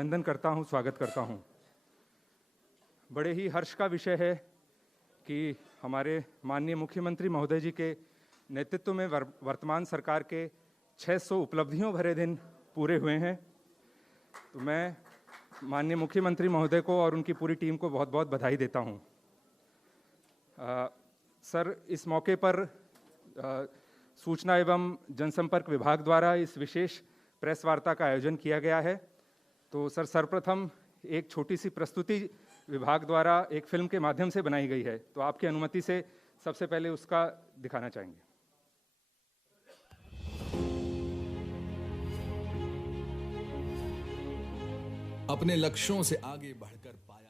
अभिनंदन करता हूं, स्वागत करता हूं। बड़े ही हर्ष का विषय है कि हमारे माननीय मुख्यमंत्री महोदय जी के नेतृत्व में वर्तमान सरकार के 600 उपलब्धियों भरे दिन पूरे हुए हैं। तो मैं माननीय मुख्यमंत्री महोदय को और उनकी पूरी टीम को बहुत बहुत बधाई देता हूं। सर, इस मौके पर सूचना एवं जनसंपर्क विभाग द्वारा इस विशेष प्रेस वार्ता का आयोजन किया गया है। तो सर, सर्वप्रथम एक छोटी सी प्रस्तुति विभाग द्वारा एक फिल्म के माध्यम से बनाई गई है, तो आपकी अनुमति से सबसे पहले उसका दिखाना चाहेंगे। अपने लक्ष्यों से आगे बढ़कर पाया।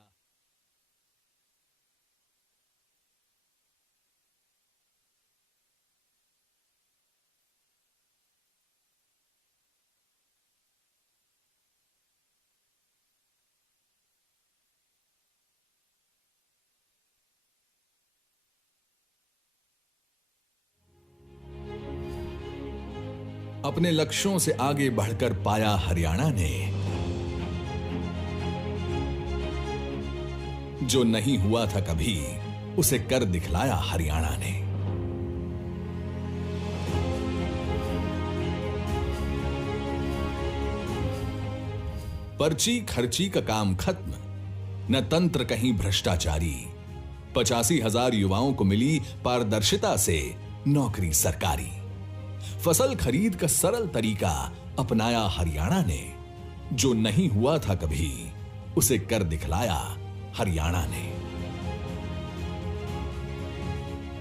अपने लक्ष्यों से आगे बढ़कर पाया हरियाणा ने, जो नहीं हुआ था कभी उसे कर दिखलाया हरियाणा ने। पर्ची खर्ची का काम खत्म, न तंत्र कहीं भ्रष्टाचारी। 85,000 युवाओं को मिली पारदर्शिता से नौकरी सरकारी। फसल खरीद का सरल तरीका अपनाया हरियाणा ने, जो नहीं हुआ था कभी उसे कर दिखलाया हरियाणा ने।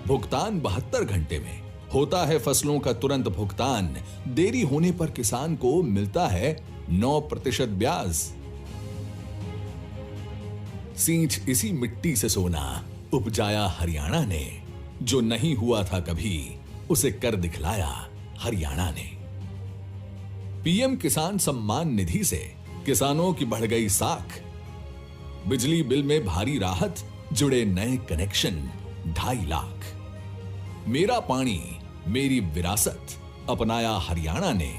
भुगतान 72 घंटे में होता है, फसलों का तुरंत भुगतान। देरी होने पर किसान को मिलता है 9% ब्याज। सींच इसी मिट्टी से सोना उपजाया हरियाणा ने, जो नहीं हुआ था कभी उसे कर दिखलाया हरियाणा ने। पीएम किसान सम्मान निधि से किसानों की बढ़ गई साख। बिजली बिल में भारी राहत, जुड़े नए कनेक्शन 2.5 लाख। मेरा पानी मेरी विरासत अपनाया हरियाणा ने,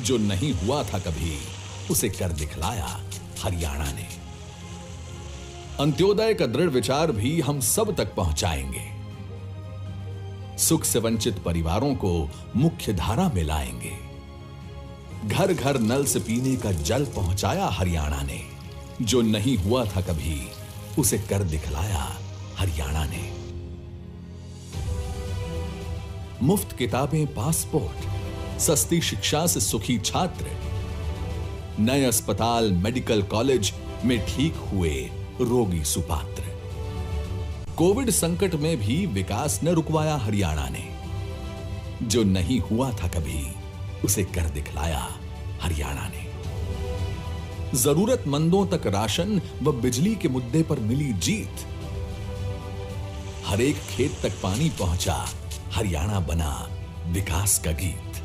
जो नहीं हुआ था कभी उसे कर दिखलाया हरियाणा ने। अंत्योदय का दृढ़ विचार भी हम सब तक पहुंचाएंगे। सुख से वंचित परिवारों को मुख्य धारा में लाएंगे। घर घर नल से पीने का जल पहुंचाया हरियाणा ने, जो नहीं हुआ था कभी उसे कर दिखलाया हरियाणा ने। मुफ्त किताबें, पासपोर्ट, सस्ती शिक्षा से सुखी छात्र, नए अस्पताल, मेडिकल कॉलेज में ठीक हुए रोगी सुपात्र। कोविड संकट में भी विकास न रुकवाया हरियाणा ने, जो नहीं हुआ था कभी उसे कर दिखलाया हरियाणा ने। जरूरतमंदों तक राशन व बिजली के मुद्दे पर मिली जीत। हर एक खेत तक पानी पहुंचा, हरियाणा बना विकास का गीत।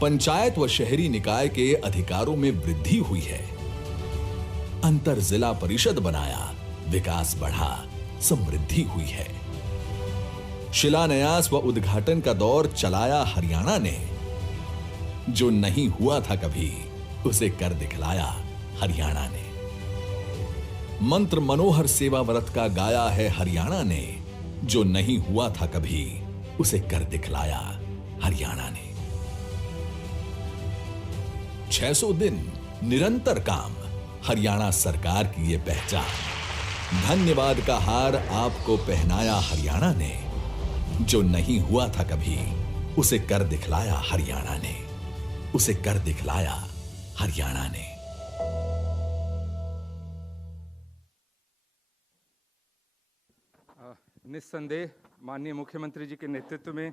पंचायत व शहरी निकाय के अधिकारों में वृद्धि हुई है। अंतर जिला परिषद बनाया, विकास बढ़ा, समृद्धि हुई है। शिलान्यास व उद्घाटन का दौर चलाया हरियाणा ने, जो नहीं हुआ था कभी उसे कर दिखलाया हरियाणा ने। मंत्र मनोहर सेवा व्रत का गाया है हरियाणा ने, जो नहीं हुआ था कभी उसे कर दिखलाया हरियाणा ने। 600 दिन निरंतर काम, हरियाणा सरकार की ये पहचान। धन्यवाद का हार आपको पहनाया हरियाणा ने, जो नहीं हुआ था कभी उसे कर दिखलाया हरियाणा ने, उसे कर दिखलाया हरियाणा ने। निस्संदेह माननीय मुख्यमंत्री जी के नेतृत्व में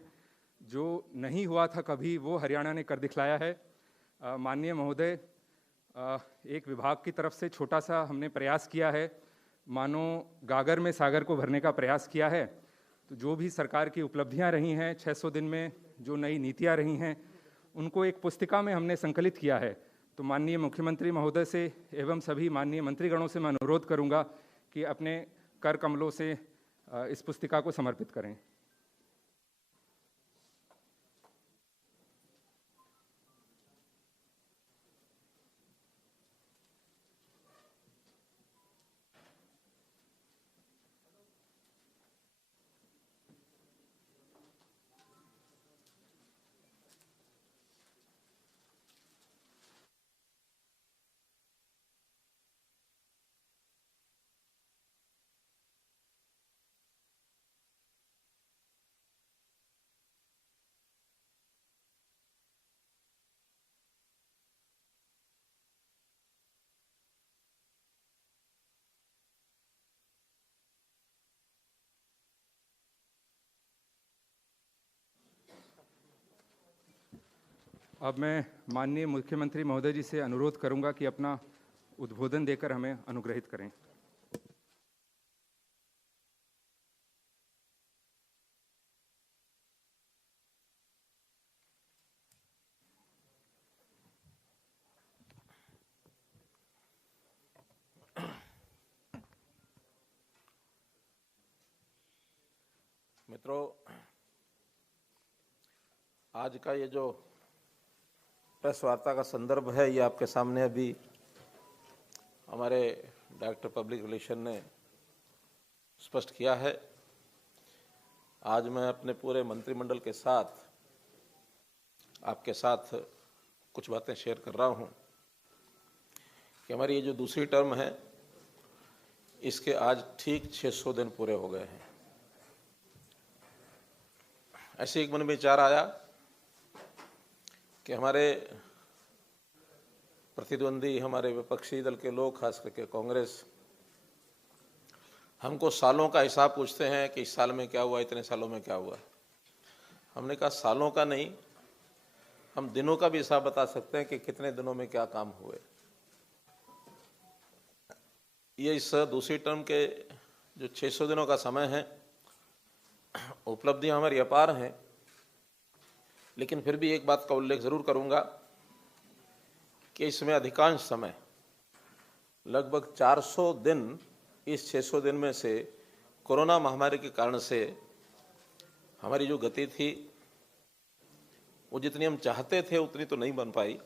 जो नहीं हुआ था कभी वो हरियाणा ने कर दिखलाया है। माननीय महोदय, एक विभाग की तरफ से छोटा सा हमने प्रयास किया है, मानो गागर में सागर को भरने का प्रयास किया है। तो जो भी सरकार की उपलब्धियां रही हैं 600 दिन में, जो नई नीतियां रही हैं, उनको एक पुस्तिका में हमने संकलित किया है। तो माननीय मुख्यमंत्री महोदय से एवं सभी माननीय मंत्रीगणों से मैं अनुरोध करूंगा कि अपने कर कमलों से इस पुस्तिका को समर्पित करें। अब मैं माननीय मुख्यमंत्री महोदय जी से अनुरोध करूंगा कि अपना उद्बोधन देकर हमें अनुग्रहित करें। मित्रों, आज का ये जो प्रेस वार्ता का संदर्भ है, ये आपके सामने अभी हमारे डायरेक्टर पब्लिक रिलेशन ने स्पष्ट किया है। आज मैं अपने पूरे मंत्रिमंडल के साथ आपके साथ कुछ बातें शेयर कर रहा हूं कि हमारी ये जो दूसरी टर्म है, इसके आज ठीक 600 दिन पूरे हो गए हैं। ऐसे एक मन में विचार आया कि हमारे प्रतिद्वंदी, हमारे विपक्षी दल के लोग, खास करके कांग्रेस, हमको सालों का हिसाब पूछते हैं कि इस साल में क्या हुआ, इतने सालों में क्या हुआ। हमने कहा सालों का नहीं, हम दिनों का भी हिसाब बता सकते हैं कि कितने दिनों में क्या काम हुए। ये इस दूसरी टर्म के जो 600 दिनों का समय है, उपलब्धियां हमारी अपार हैं, लेकिन फिर भी एक बात का उल्लेख जरूर करूंगा कि इसमें अधिकांश समय, लगभग 400 दिन इस 600 दिन में से कोरोना महामारी के कारण से हमारी जो गति थी, वो जितनी हम चाहते थे उतनी तो नहीं बन पाई।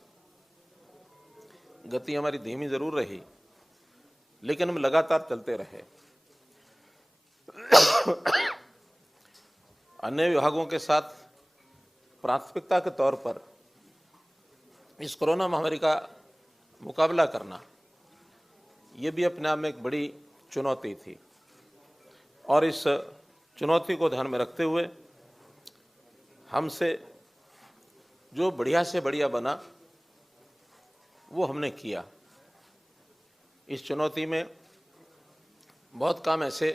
गति हमारी धीमी जरूर रही, लेकिन हम लगातार चलते रहे। अन्य विभागों के साथ प्राथमिकता के तौर पर इस कोरोना महामारी का मुकाबला करना, ये भी अपने आप में एक बड़ी चुनौती थी। और इस चुनौती को ध्यान में रखते हुए हमसे जो बढ़िया से बढ़िया बना वो हमने किया। इस चुनौती में बहुत काम ऐसे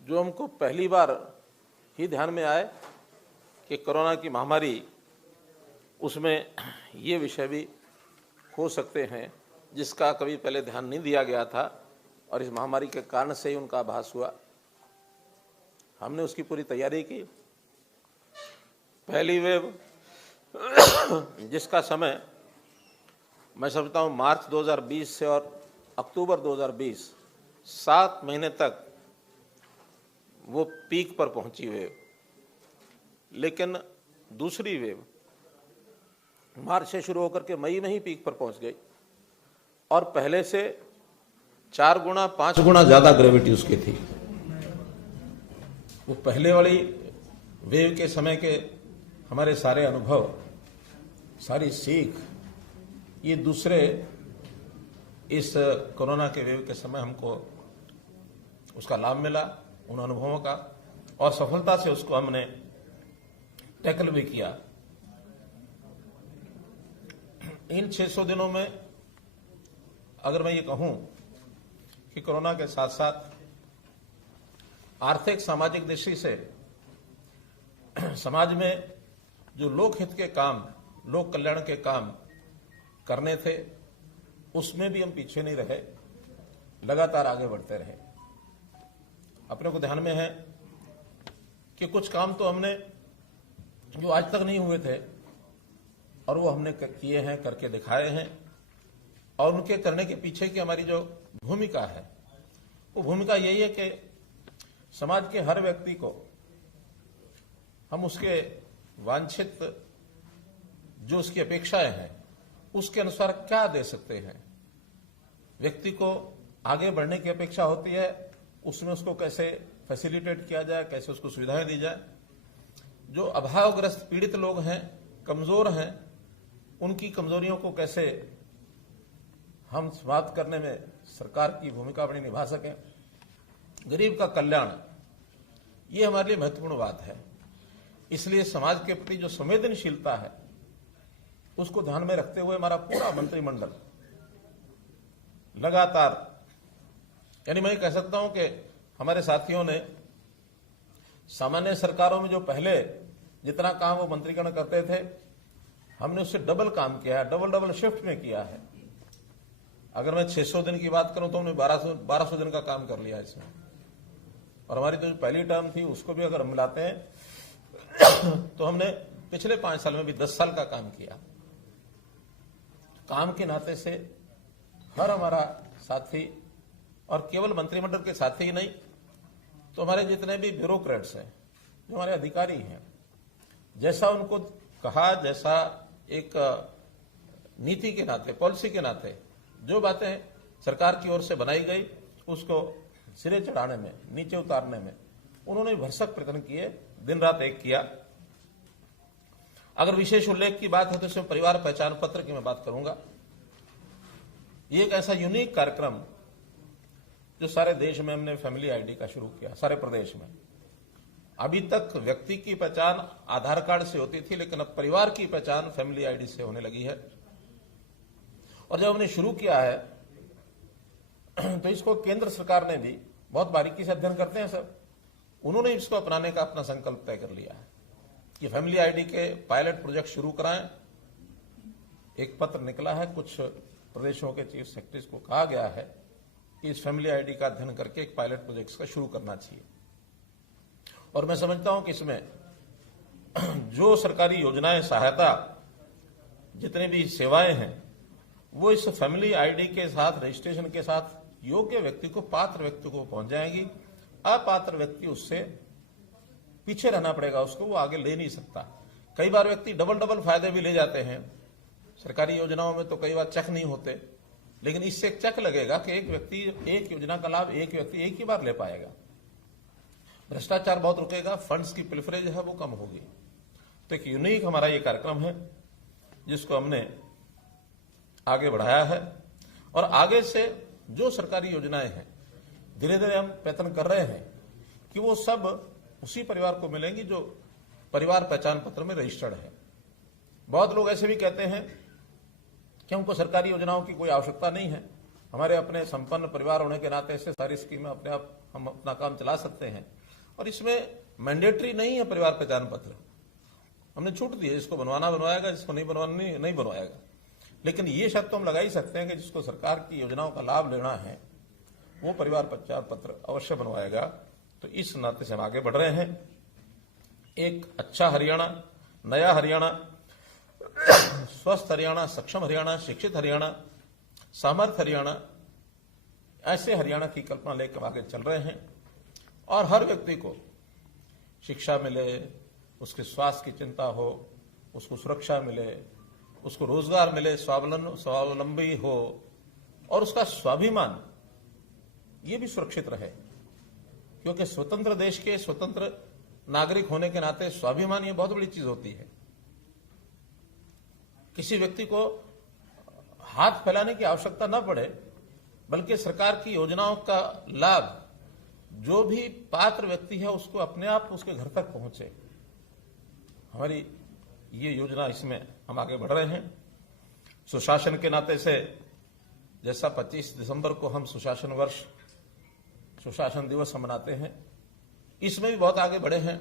जो हमको पहली बार ही ध्यान में आए कि कोरोना की महामारी, उसमें ये विषय भी हो सकते हैं जिसका कभी पहले ध्यान नहीं दिया गया था, और इस महामारी के कारण से ही उनका आभास हुआ। हमने उसकी पूरी तैयारी की। पहली वेव जिसका समय मैं समझता हूँ मार्च 2020 से और अक्टूबर 2020, 7 महीने तक वो पीक पर पहुंची वेव। लेकिन दूसरी वेव मार्च से शुरू होकर के मई में ही पीक पर पहुंच गई, और पहले से 4 गुना 5 गुना ज्यादा ग्रेविटी उसकी थी। वो पहले वाली वेव के समय के हमारे सारे अनुभव, सारी सीख, ये दूसरे इस कोरोना के वेव के समय हमको उसका लाभ मिला, उन अनुभवों का, और सफलता से उसको हमने टैकल भी किया। इन 600 दिनों में अगर मैं ये कहूं कि कोरोना के साथ साथ आर्थिक सामाजिक दृष्टि से समाज में जो लोक हित के काम, लोक कल्याण के काम करने थे, उसमें भी हम पीछे नहीं रहे, लगातार आगे बढ़ते रहे। अपने को ध्यान में है कि कुछ काम तो हमने जो आज तक नहीं हुए थे, और वो हमने किए हैं, करके दिखाए हैं। और उनके करने के पीछे की हमारी जो भूमिका है, वो भूमिका यही है कि समाज के हर व्यक्ति को हम उसके वांछित जो उसकी अपेक्षाएं हैं, उसके अनुसार क्या दे सकते हैं। व्यक्ति को आगे बढ़ने की अपेक्षा होती है, उसमें उसको कैसे फैसिलिटेट किया जाए, कैसे उसको सुविधाएं दी जाए। जो अभावग्रस्त पीड़ित लोग हैं, कमजोर हैं, उनकी कमजोरियों को कैसे हम समाप्त करने में सरकार की भूमिका अपनी निभा सकें। गरीब का कल्याण, ये हमारे लिए महत्वपूर्ण बात है। इसलिए समाज के प्रति जो संवेदनशीलता है, उसको ध्यान में रखते हुए हमारा पूरा मंत्रिमंडल लगातार, यानी मैं कह सकता हूं कि हमारे साथियों ने सामान्य सरकारों में जो पहले जितना काम वो मंत्रीगण करते थे, हमने उससे डबल काम किया है, डबल शिफ्ट में किया है। अगर मैं 600 दिन की बात करूं तो हमने 1200 दिन का काम कर लिया इसमें। और हमारी तो जो पहली टर्म थी उसको भी अगर हम मिलाते हैं तो हमने पिछले 5 साल में भी 10 साल का काम किया। काम के नाते से हर हमारा साथी, और केवल मंत्रिमंडल के साथी ही नहीं, तो हमारे जितने भी ब्यूरोक्रेट्स हैं, जो हमारे अधिकारी हैं, जैसा उनको कहा, जैसा एक नीति के नाते, पॉलिसी के नाते जो बातें सरकार की ओर से बनाई गई उसको सिरे चढ़ाने में, नीचे उतारने में उन्होंने भरसक प्रयत्न किए, दिन रात एक किया। अगर विशेष उल्लेख की बात है तो इसमें परिवार पहचान पत्र की मैं बात करूंगा। ये एक ऐसा यूनिक कार्यक्रम जो सारे देश में हमने फैमिली आईडी का शुरू किया, सारे प्रदेश में। अभी तक व्यक्ति की पहचान आधार कार्ड से होती थी, लेकिन अब परिवार की पहचान फैमिली आईडी से होने लगी है। और जब हमने शुरू किया है तो इसको केंद्र सरकार ने भी बहुत बारीकी से अध्ययन करते हैं सब, उन्होंने इसको अपनाने का अपना संकल्प तय कर लिया है कि फैमिली आईडी के पायलट प्रोजेक्ट शुरू कराएं। एक पत्र निकला है, कुछ प्रदेशों के चीफ सेक्रेटरीज को कहा गया है कि इस फैमिली आईडी का अध्ययन करके एक पायलट प्रोजेक्ट का शुरू करना चाहिए। और मैं समझता हूं कि इसमें जो सरकारी योजनाएं, सहायता, जितनी भी सेवाएं हैं, वो इस फैमिली आईडी के साथ, रजिस्ट्रेशन के साथ योग्य व्यक्ति को, पात्र व्यक्ति को पहुंच जाएंगी। अपात्र व्यक्ति उससे पीछे रहना पड़ेगा, उसको वो आगे ले नहीं सकता। कई बार व्यक्ति डबल फायदे भी ले जाते हैं। सरकारी योजनाओं में तो कई बार चेक नहीं होते, लेकिन इससे एक चेक लगेगा कि एक व्यक्ति एक योजना का लाभ एक व्यक्ति एक ही बार ले पाएगा। भ्रष्टाचार बहुत रुकेगा, फंड्स की प्रिफरेज है वो कम होगी। तो एक यूनिक हमारा ये कार्यक्रम है जिसको हमने आगे बढ़ाया है। और आगे से जो सरकारी योजनाएं हैं, धीरे धीरे हम प्रयत्न कर रहे हैं कि वो सब उसी परिवार को मिलेंगी जो परिवार पहचान पत्र में रजिस्टर्ड है। बहुत लोग ऐसे भी कहते हैं कि हमको सरकारी योजनाओं की कोई आवश्यकता नहीं है, हमारे अपने संपन्न परिवार होने के नाते से सारी स्कीमें अपने आप हम अपना काम चला सकते हैं। और इसमें मैंडेटरी नहीं है परिवार पहचान पत्र, हमने छूट दी है, जिसको बनवाना बनवाएगा, जिसको नहीं बनवाना नहीं बनवाएगा। लेकिन ये शर्त तो हम लगा ही सकते हैं कि जिसको सरकार की योजनाओं का लाभ लेना है वो परिवार पहचान पत्र अवश्य बनवाएगा। तो इस नाते से हम आगे बढ़ रहे हैं। एक अच्छा हरियाणा, नया हरियाणा, स्वस्थ हरियाणा, सक्षम हरियाणा, शिक्षित हरियाणा, सामर्थ हरियाणा, ऐसे हरियाणा की कल्पना लेकर आगे चल रहे हैं। और हर व्यक्ति को शिक्षा मिले, उसके स्वास्थ्य की चिंता हो, उसको सुरक्षा मिले, उसको रोजगार मिले, स्वावलंबी हो, और उसका स्वाभिमान ये भी सुरक्षित रहे। क्योंकि स्वतंत्र देश के स्वतंत्र नागरिक होने के नाते स्वाभिमान ये बहुत बड़ी चीज होती है। किसी व्यक्ति को हाथ फैलाने की आवश्यकता न पड़े, बल्कि सरकार की योजनाओं का लाभ जो भी पात्र व्यक्ति है उसको अपने आप उसके घर तक पहुंचे। हमारी ये योजना, इसमें हम आगे बढ़ रहे हैं। सुशासन के नाते से जैसा 25 दिसंबर को हम सुशासन वर्ष, सुशासन दिवस हम मनाते हैं, इसमें भी बहुत आगे बढ़े हैं।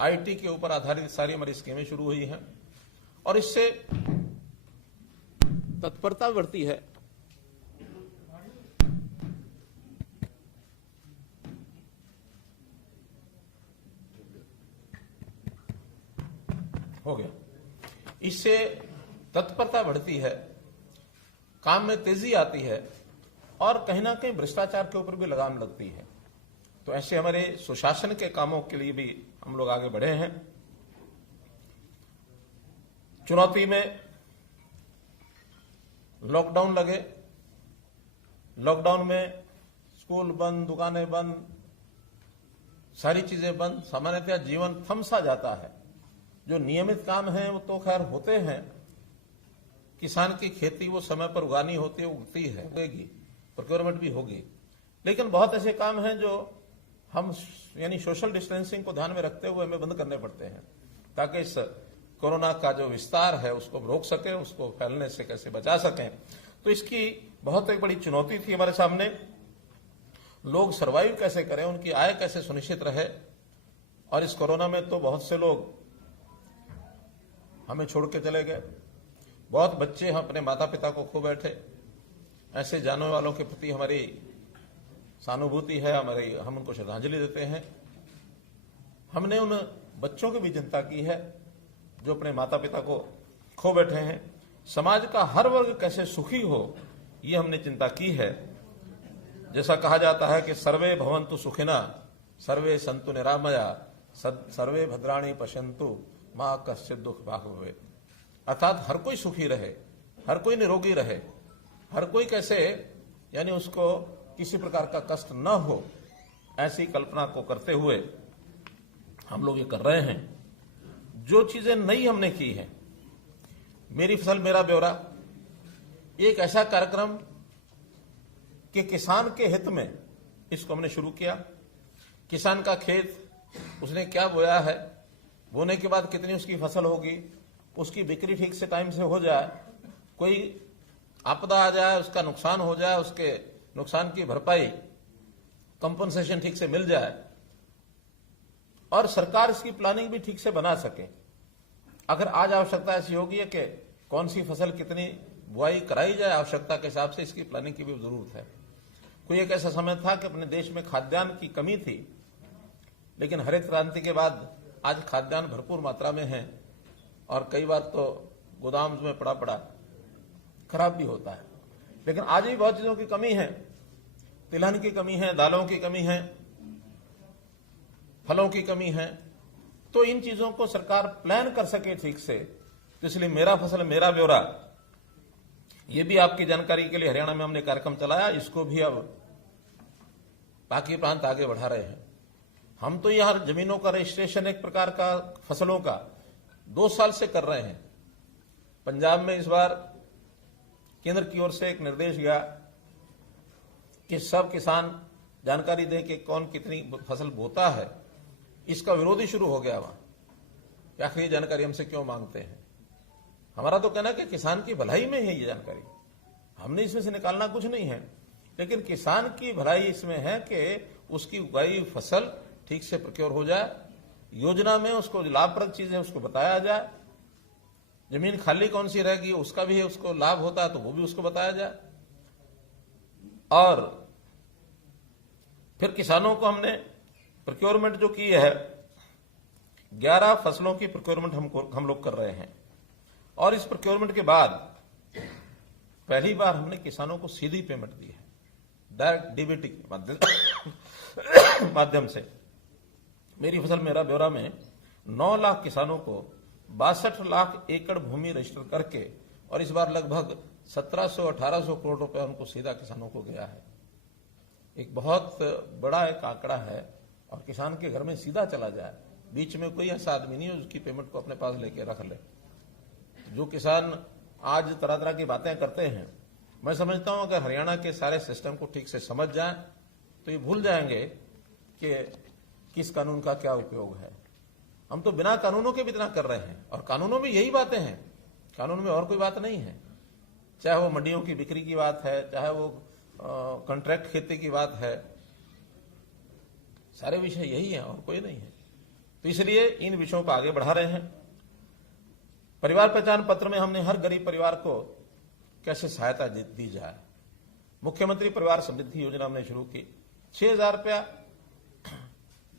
आईटी के ऊपर आधारित सारी हमारी स्कीमें शुरू हुई हैं और इससे तत्परता बढ़ती है। हो गया। इससे तत्परता बढ़ती है, काम में तेजी आती है और कहीं ना कहीं भ्रष्टाचार के ऊपर भी लगाम लगती है। तो ऐसे हमारे सुशासन के कामों के लिए भी हम लोग आगे बढ़े हैं। चुनौती में लॉकडाउन लगे, लॉकडाउन में स्कूल बंद, दुकानें बंद, सारी चीजें बंद, सामान्यतः जीवन थम सा जाता है। जो नियमित काम है वो तो खैर होते हैं, किसान की खेती वो समय पर उगानी होती है, उगती है, उगेगी, प्रोक्योरमेंट भी होगी। लेकिन बहुत ऐसे काम हैं जो हम यानी सोशल डिस्टेंसिंग को ध्यान में रखते हुए हमें बंद करने पड़ते हैं, ताकि इस कोरोना का जो विस्तार है उसको रोक सकें, उसको फैलने से कैसे बचा सकें। तो इसकी बहुत एक बड़ी चुनौती थी हमारे सामने। लोग सर्वाइव कैसे करें, उनकी आय कैसे सुनिश्चित रहे। और इस कोरोना में तो बहुत से लोग हमें छोड़ के चले गए। बहुत बच्चे हम अपने माता पिता को खो बैठे। ऐसे जाने वालों के प्रति हमारी सहानुभूति है, हम उनको श्रद्धांजलि देते हैं। हमने उन बच्चों की भी चिंता की है जो अपने माता पिता को खो बैठे हैं। समाज का हर वर्ग कैसे सुखी हो, ये हमने चिंता की है। जैसा कहा जाता है कि सर्वे भवन्तु सुखिना, सर्वे सन्तु निरामया, सर्वे भद्राणि पश्यन्तु, मां कश्चित् दुख भाग भवेत्। अर्थात हर कोई सुखी रहे, हर कोई निरोगी रहे, हर कोई कैसे यानी उसको किसी प्रकार का कष्ट न हो, ऐसी कल्पना को करते हुए हम लोग ये कर रहे हैं। जो चीजें नई हमने की हैं, मेरी फसल मेरा ब्यौरा, एक ऐसा कार्यक्रम कि किसान के हित में इसको हमने शुरू किया। किसान का खेत, उसने क्या बोया है, बोने के बाद कितनी उसकी फसल होगी, उसकी बिक्री ठीक से टाइम से हो जाए, कोई आपदा आ जाए, उसका नुकसान हो जाए, उसके नुकसान की भरपाई कंपनसेशन ठीक से मिल जाए और सरकार इसकी प्लानिंग भी ठीक से बना सके। अगर आज आवश्यकता ऐसी होगी कि कौन सी फसल कितनी बुआई कराई जाए, आवश्यकता के हिसाब से इसकी प्लानिंग की भी जरूरत है। कोई एक ऐसा समय था कि अपने देश में खाद्यान्न की कमी थी, लेकिन हरित क्रांति के बाद आज खाद्यान्न भरपूर मात्रा में है और कई बार तो गोदाम में पड़ा पड़ा खराब भी होता है। लेकिन आज भी बहुत चीजों की कमी है, तिलहन की कमी है, दालों की कमी है, फलों की कमी है। तो इन चीजों को सरकार प्लान कर सके ठीक से, तो इसलिए मेरा फसल मेरा ब्यौरा, ये भी आपकी जानकारी के लिए हरियाणा में हमने कार्यक्रम चलाया। इसको भी अब बाकी प्रांत आगे बढ़ा रहे हैं। हम तो यहां जमीनों का रजिस्ट्रेशन एक प्रकार का फसलों का 2 साल से कर रहे हैं। पंजाब में इस बार केंद्र की ओर से एक निर्देश गया कि सब किसान जानकारी दें कि कौन कितनी फसल बोता है। इसका विरोध ही शुरू हो गया वहां। आखिर ये जानकारी हमसे क्यों मांगते हैं? हमारा तो कहना है कि किसान की भलाई में है ये जानकारी, हमने इसमें से निकालना कुछ नहीं है, लेकिन किसान की भलाई इसमें है कि उसकी उगाई फसल ठीक से प्रोक्योर हो जाए, योजना में उसको लाभप्रद चीजें उसको बताया जाए, जमीन खाली कौन सी रहेगी उसका भी उसको लाभ होता है तो वो भी उसको बताया जाए। और फिर किसानों को हमने प्रोक्योरमेंट जो की है, 11 फसलों की प्रोक्योरमेंट हम लोग कर रहे हैं और इस प्रोक्योरमेंट के बाद पहली बार हमने किसानों को सीधी पेमेंट दी है, डायरेक्ट डीबीटी के माध्यम से। मेरी फसल मेरा ब्यौरा में 9 लाख किसानों को 62 लाख एकड़ भूमि रजिस्टर करके और इस बार लगभग 1700-1800 करोड़ रुपए उनको सीधा किसानों को गया है। एक बहुत बड़ा एक आंकड़ा है और किसान के घर में सीधा चला जाए, बीच में कोई ऐसा आदमी नहीं है उसकी पेमेंट को अपने पास लेके रख ले। जो किसान आज तरह तरह की बातें करते हैं, मैं समझता हूं अगर हरियाणा के सारे सिस्टम को ठीक से समझ जाए तो ये भूल जाएंगे कि किस कानून का क्या उपयोग है। हम तो बिना कानूनों के भी इतना कर रहे हैं और कानूनों में यही बातें हैं, कानून में और कोई बात नहीं है। चाहे वो मंडियों की बिक्री की बात है, चाहे वो कॉन्ट्रैक्ट खेती की बात है, सारे विषय यही है और कोई नहीं है। तो इसलिए इन विषयों को आगे बढ़ा रहे हैं। परिवार पहचान पत्र में हमने हर गरीब परिवार को कैसे सहायता दी जाए, मुख्यमंत्री परिवार समृद्धि योजना हमने शुरू की। 6,000 रुपया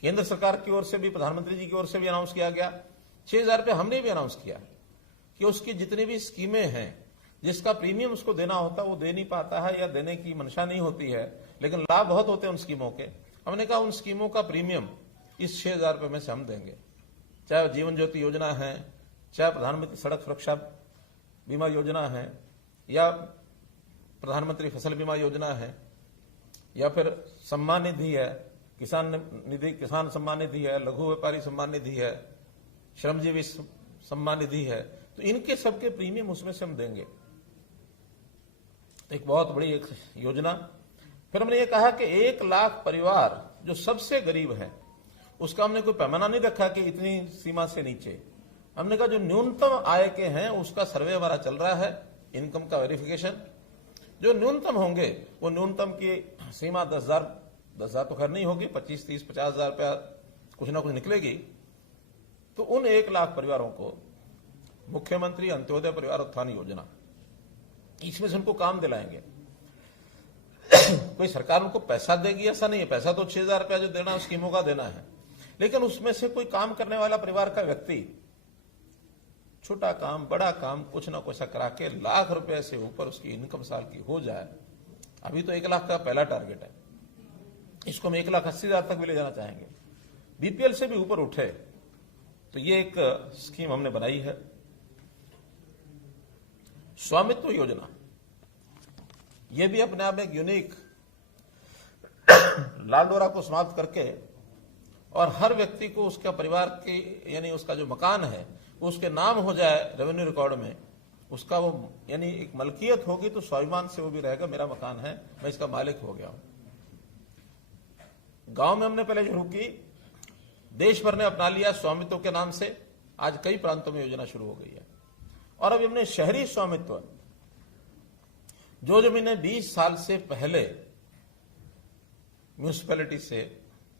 केंद्र सरकार की ओर से भी, प्रधानमंत्री जी की ओर से भी अनाउंस किया गया। 6,000 रुपया हमने भी अनाउंस किया कि उसकी जितनी भी स्कीमें हैं, जिसका प्रीमियम उसको देना होता है वो दे नहीं पाता है या देने की मंशा नहीं होती है, लेकिन लाभ बहुत होते हैं उन स्कीमों के। हमने कहा उन स्कीमों का प्रीमियम इस 6,000 रुपये में से हम देंगे। चाहे जीवन ज्योति योजना है, चाहे प्रधानमंत्री सड़क सुरक्षा बीमा योजना है, या प्रधानमंत्री फसल बीमा योजना है, या फिर सम्मान निधि है, किसान सम्मान निधि है, लघु व्यापारी सम्मान निधि है, श्रमजीवी सम्मान निधि है, तो इनके सबके प्रीमियम उसमें से हम देंगे। एक बहुत बड़ी एक योजना। फिर हमने ये कहा कि 1 लाख परिवार जो सबसे गरीब है उसका हमने कोई पैमाना नहीं रखा कि इतनी सीमा से नीचे। हमने कहा जो न्यूनतम आय के हैं उसका सर्वे हमारा चल रहा है, इनकम का वेरिफिकेशन। जो न्यूनतम होंगे वो न्यूनतम की सीमा 10,000 तो खैर नहीं होगी, 25, 30, 50,000 रुपया कुछ ना कुछ निकलेगी। तो उन 1 लाख परिवारों को मुख्यमंत्री अंत्योदय परिवार उत्थान योजना, इसमें से उनको काम दिलाएंगे। कोई सरकार उनको पैसा देगी ऐसा नहीं है, पैसा तो 6,000 रुपया जो देना स्कीमों का देना है, लेकिन उसमें से कोई काम करने वाला परिवार का व्यक्ति छोटा काम बड़ा काम कुछ ना कुछ करा के लाख रुपए से ऊपर उसकी इनकम साल की हो जाए। अभी तो 1 लाख का पहला टारगेट है, इसको हम 1,80,000 तक भी ले जाना चाहेंगे। बीपीएल से भी ऊपर उठे तो ये एक स्कीम हमने बनाई है। स्वामित्व योजना, ये भी अपने आप में एक यूनिक, लाल डोरा को समाप्त करके और हर व्यक्ति को उसका परिवार की यानी उसका जो मकान है उसके नाम हो जाए रेवेन्यू रिकॉर्ड में, उसका वो यानी एक मलकियत होगी तो स्वाभिमान से वो भी रहेगा, मेरा मकान है, मैं इसका मालिक हो गया हूं। गांव में हमने पहले शुरू की, देश भर ने अपना लिया स्वामित्व के नाम से, आज कई प्रांतों में योजना शुरू हो गई है। और अभी हमने शहरी स्वामित्व, जो जमीनें 20 साल से पहले म्यूनिसिपैलिटी से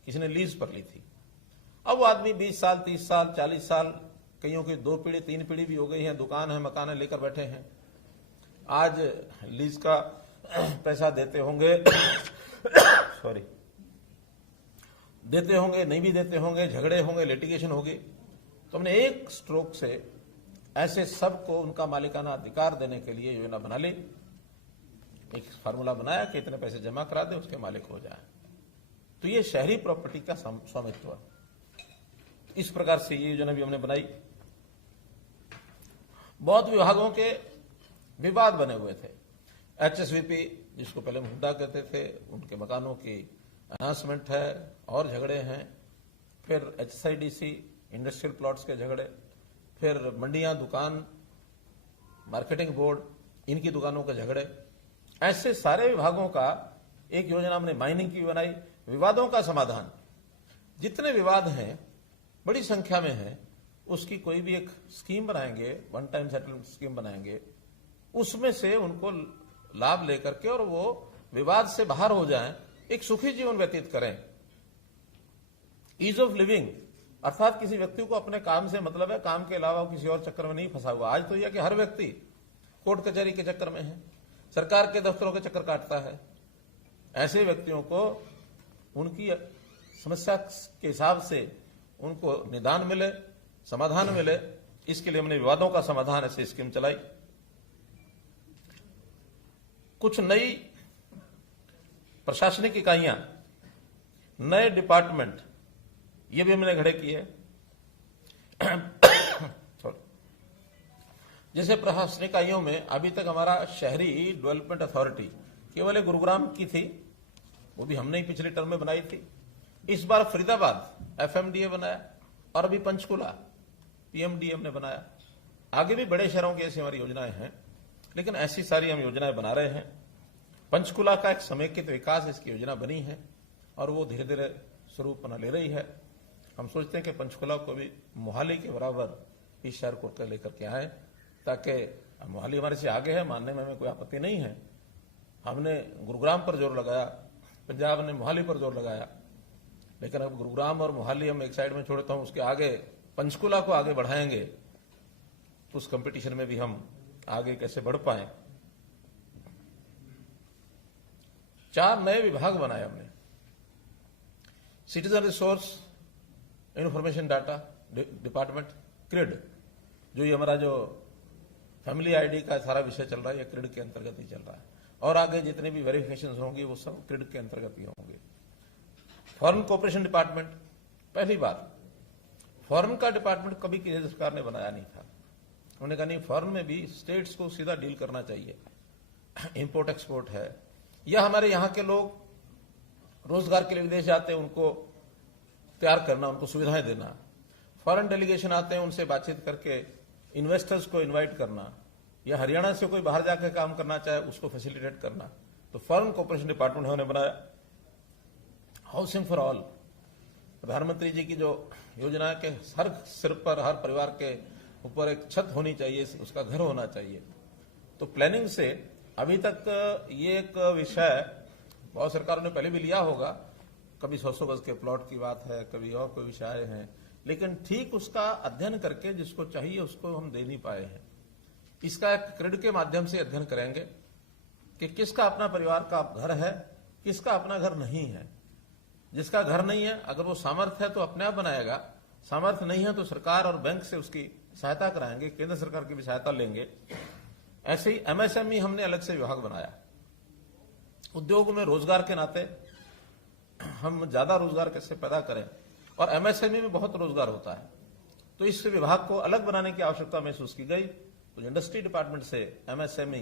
किसी ने लीज पर ली थी, अब वो आदमी 20 साल 30 साल 40 साल, कईयों की 2 पीढ़ी 3 पीढ़ी भी हो गई है, दुकान है मकान है लेकर बैठे हैं। आज लीज का पैसा देते होंगे सॉरी देते होंगे नहीं भी देते होंगे, झगड़े होंगे, लिटिगेशन होगी, तो हमने एक स्ट्रोक से ऐसे सबको उनका मालिकाना अधिकार देने के लिए योजना बना ली। एक फार्मूला बनाया कि इतने पैसे जमा करा दे उसके मालिक हो जाए। तो ये शहरी प्रॉपर्टी का स्वामित्व, इस प्रकार से ये योजना भी हमने बनाई। बहुत विभागों के विवाद बने हुए थे। एचएसवीपी जिसको पहले मुद्दा कहते थे, उनके मकानों की अनाउंसमेंट है और झगड़े हैं। फिर एचएसआईडीसी इंडस्ट्रियल प्लॉट्स के झगड़े, फिर मंडियां, दुकान, मार्केटिंग बोर्ड, इनकी दुकानों के झगड़े, ऐसे सारे विभागों का एक योजना हमने माइनिंग की बनाई। विवादों का समाधान, जितने विवाद हैं बड़ी संख्या में है, उसकी कोई भी एक स्कीम बनाएंगे, वन टाइम सेटलमेंट स्कीम बनाएंगे, उसमें से उनको लाभ लेकर के और वो विवाद से बाहर हो जाएं, एक सुखी जीवन व्यतीत करें। ईज ऑफ लिविंग, अर्थात किसी व्यक्ति को अपने काम से मतलब है, काम के अलावा किसी और चक्कर में नहीं फंसा हुआ। आज तो यह कि हर व्यक्ति कोर्ट कचहरी के चक्कर में है, सरकार के दफ्तरों के चक्कर काटता है। ऐसे व्यक्तियों को उनकी समस्या के हिसाब से उनको निदान मिले, समाधान मिले, इसके लिए हमने विवादों का समाधान ऐसी स्कीम चलाई। कुछ नई प्रशासनिक इकाइयां, नए डिपार्टमेंट, ये भी हमने खड़े किए। जैसे प्रशासनिक इकाइयों में अभी तक हमारा शहरी डेवलपमेंट अथॉरिटी केवल एक गुरुग्राम की थी, वो भी हमने ही पिछले टर्म में बनाई थी। इस बार फरीदाबाद एफएमडीए बनाया और अभी पंचकुला पीएमडीए हमने बनाया। आगे भी बड़े शहरों की ऐसी हमारी योजनाएं हैं, लेकिन ऐसी सारी हम योजनाएं बना रहे हैं। पंचकुला का एक समेकित विकास इसकी योजना बनी है और वो धीरे धीरे स्वरूप बना ले रही है। हम सोचते हैं कि पंचकुला को भी मोहाली के बराबर इस शहर को लेकर के आए, ताकि मोहाली हमारे से आगे है, मानने में हमें कोई आपत्ति नहीं है। हमने गुरुग्राम पर जोर लगाया, पंजाब ने मोहाली पर जोर लगाया, लेकिन अब गुरुग्राम और मोहाली हम एक साइड में छोड़ता हूं, उसके आगे पंचकुला को आगे बढ़ाएंगे तो उस कंपटीशन में भी हम आगे कैसे बढ़ पाए। 4 नए विभाग बनाए हमने। Citizen resource information data department, creed, जो ये हमारा जो फैमिली आईडी का सारा विषय चल रहा है, ये क्रिड के अंतर्गत ही चल रहा है। और आगे जितने भी वेरिफिकेशन होंगी वो सब क्रिड के अंतर्गत ही होंगे। फॉरेन कोऑपरेशन डिपार्टमेंट, पहली बार फॉरेन का डिपार्टमेंट कभी किसी सरकार ने बनाया नहीं था। उन्होंने कहा नहीं, फॉरेन में भी स्टेट्स को सीधा डील करना चाहिए। इंपोर्ट एक्सपोर्ट है, या हमारे यहाँ के लोग रोजगार के लिए विदेश जाते हैं, उनको तैयार करना, उनको सुविधाएं देना। फॉरेन डेलीगेशन आते हैं, उनसे बातचीत करके इन्वेस्टर्स को इनवाइट करना, या हरियाणा से कोई बाहर जाकर काम करना चाहे उसको फैसिलिटेट करना। तो फॉरेन कोऑपरेशन डिपार्टमेंट उन्होंने बनाया। हाउसिंग फॉर ऑल, प्रधानमंत्री जी की जो योजना है कि हर सिर पर, हर परिवार के ऊपर एक छत होनी चाहिए, उसका घर होना चाहिए। तो प्लानिंग से अभी तक ये एक विषय बहुत सरकारों ने पहले भी लिया होगा, कभी 100 गज के प्लॉट की बात है, कभी और कोई विषय हैं, लेकिन ठीक उसका अध्ययन करके जिसको चाहिए उसको हम दे नहीं पाए हैं। इसका एक क्रेडिट के माध्यम से अध्ययन करेंगे कि किसका अपना परिवार का घर है, किसका अपना घर नहीं है। जिसका घर नहीं है, अगर वो सामर्थ्य है तो अपने आप बनाएगा, सामर्थ्य नहीं है तो सरकार और बैंक से उसकी सहायता कराएंगे, केंद्र सरकार की भी सहायता लेंगे। ऐसे ही एमएसएमई हमने अलग से विभाग बनाया। उद्योग में रोजगार के नाते हम ज्यादा रोजगार कैसे पैदा करें, और एमएसएमई में बहुत रोजगार होता है, तो इस विभाग को अलग बनाने की आवश्यकता महसूस की गई। तो इंडस्ट्री डिपार्टमेंट से एमएसएमई,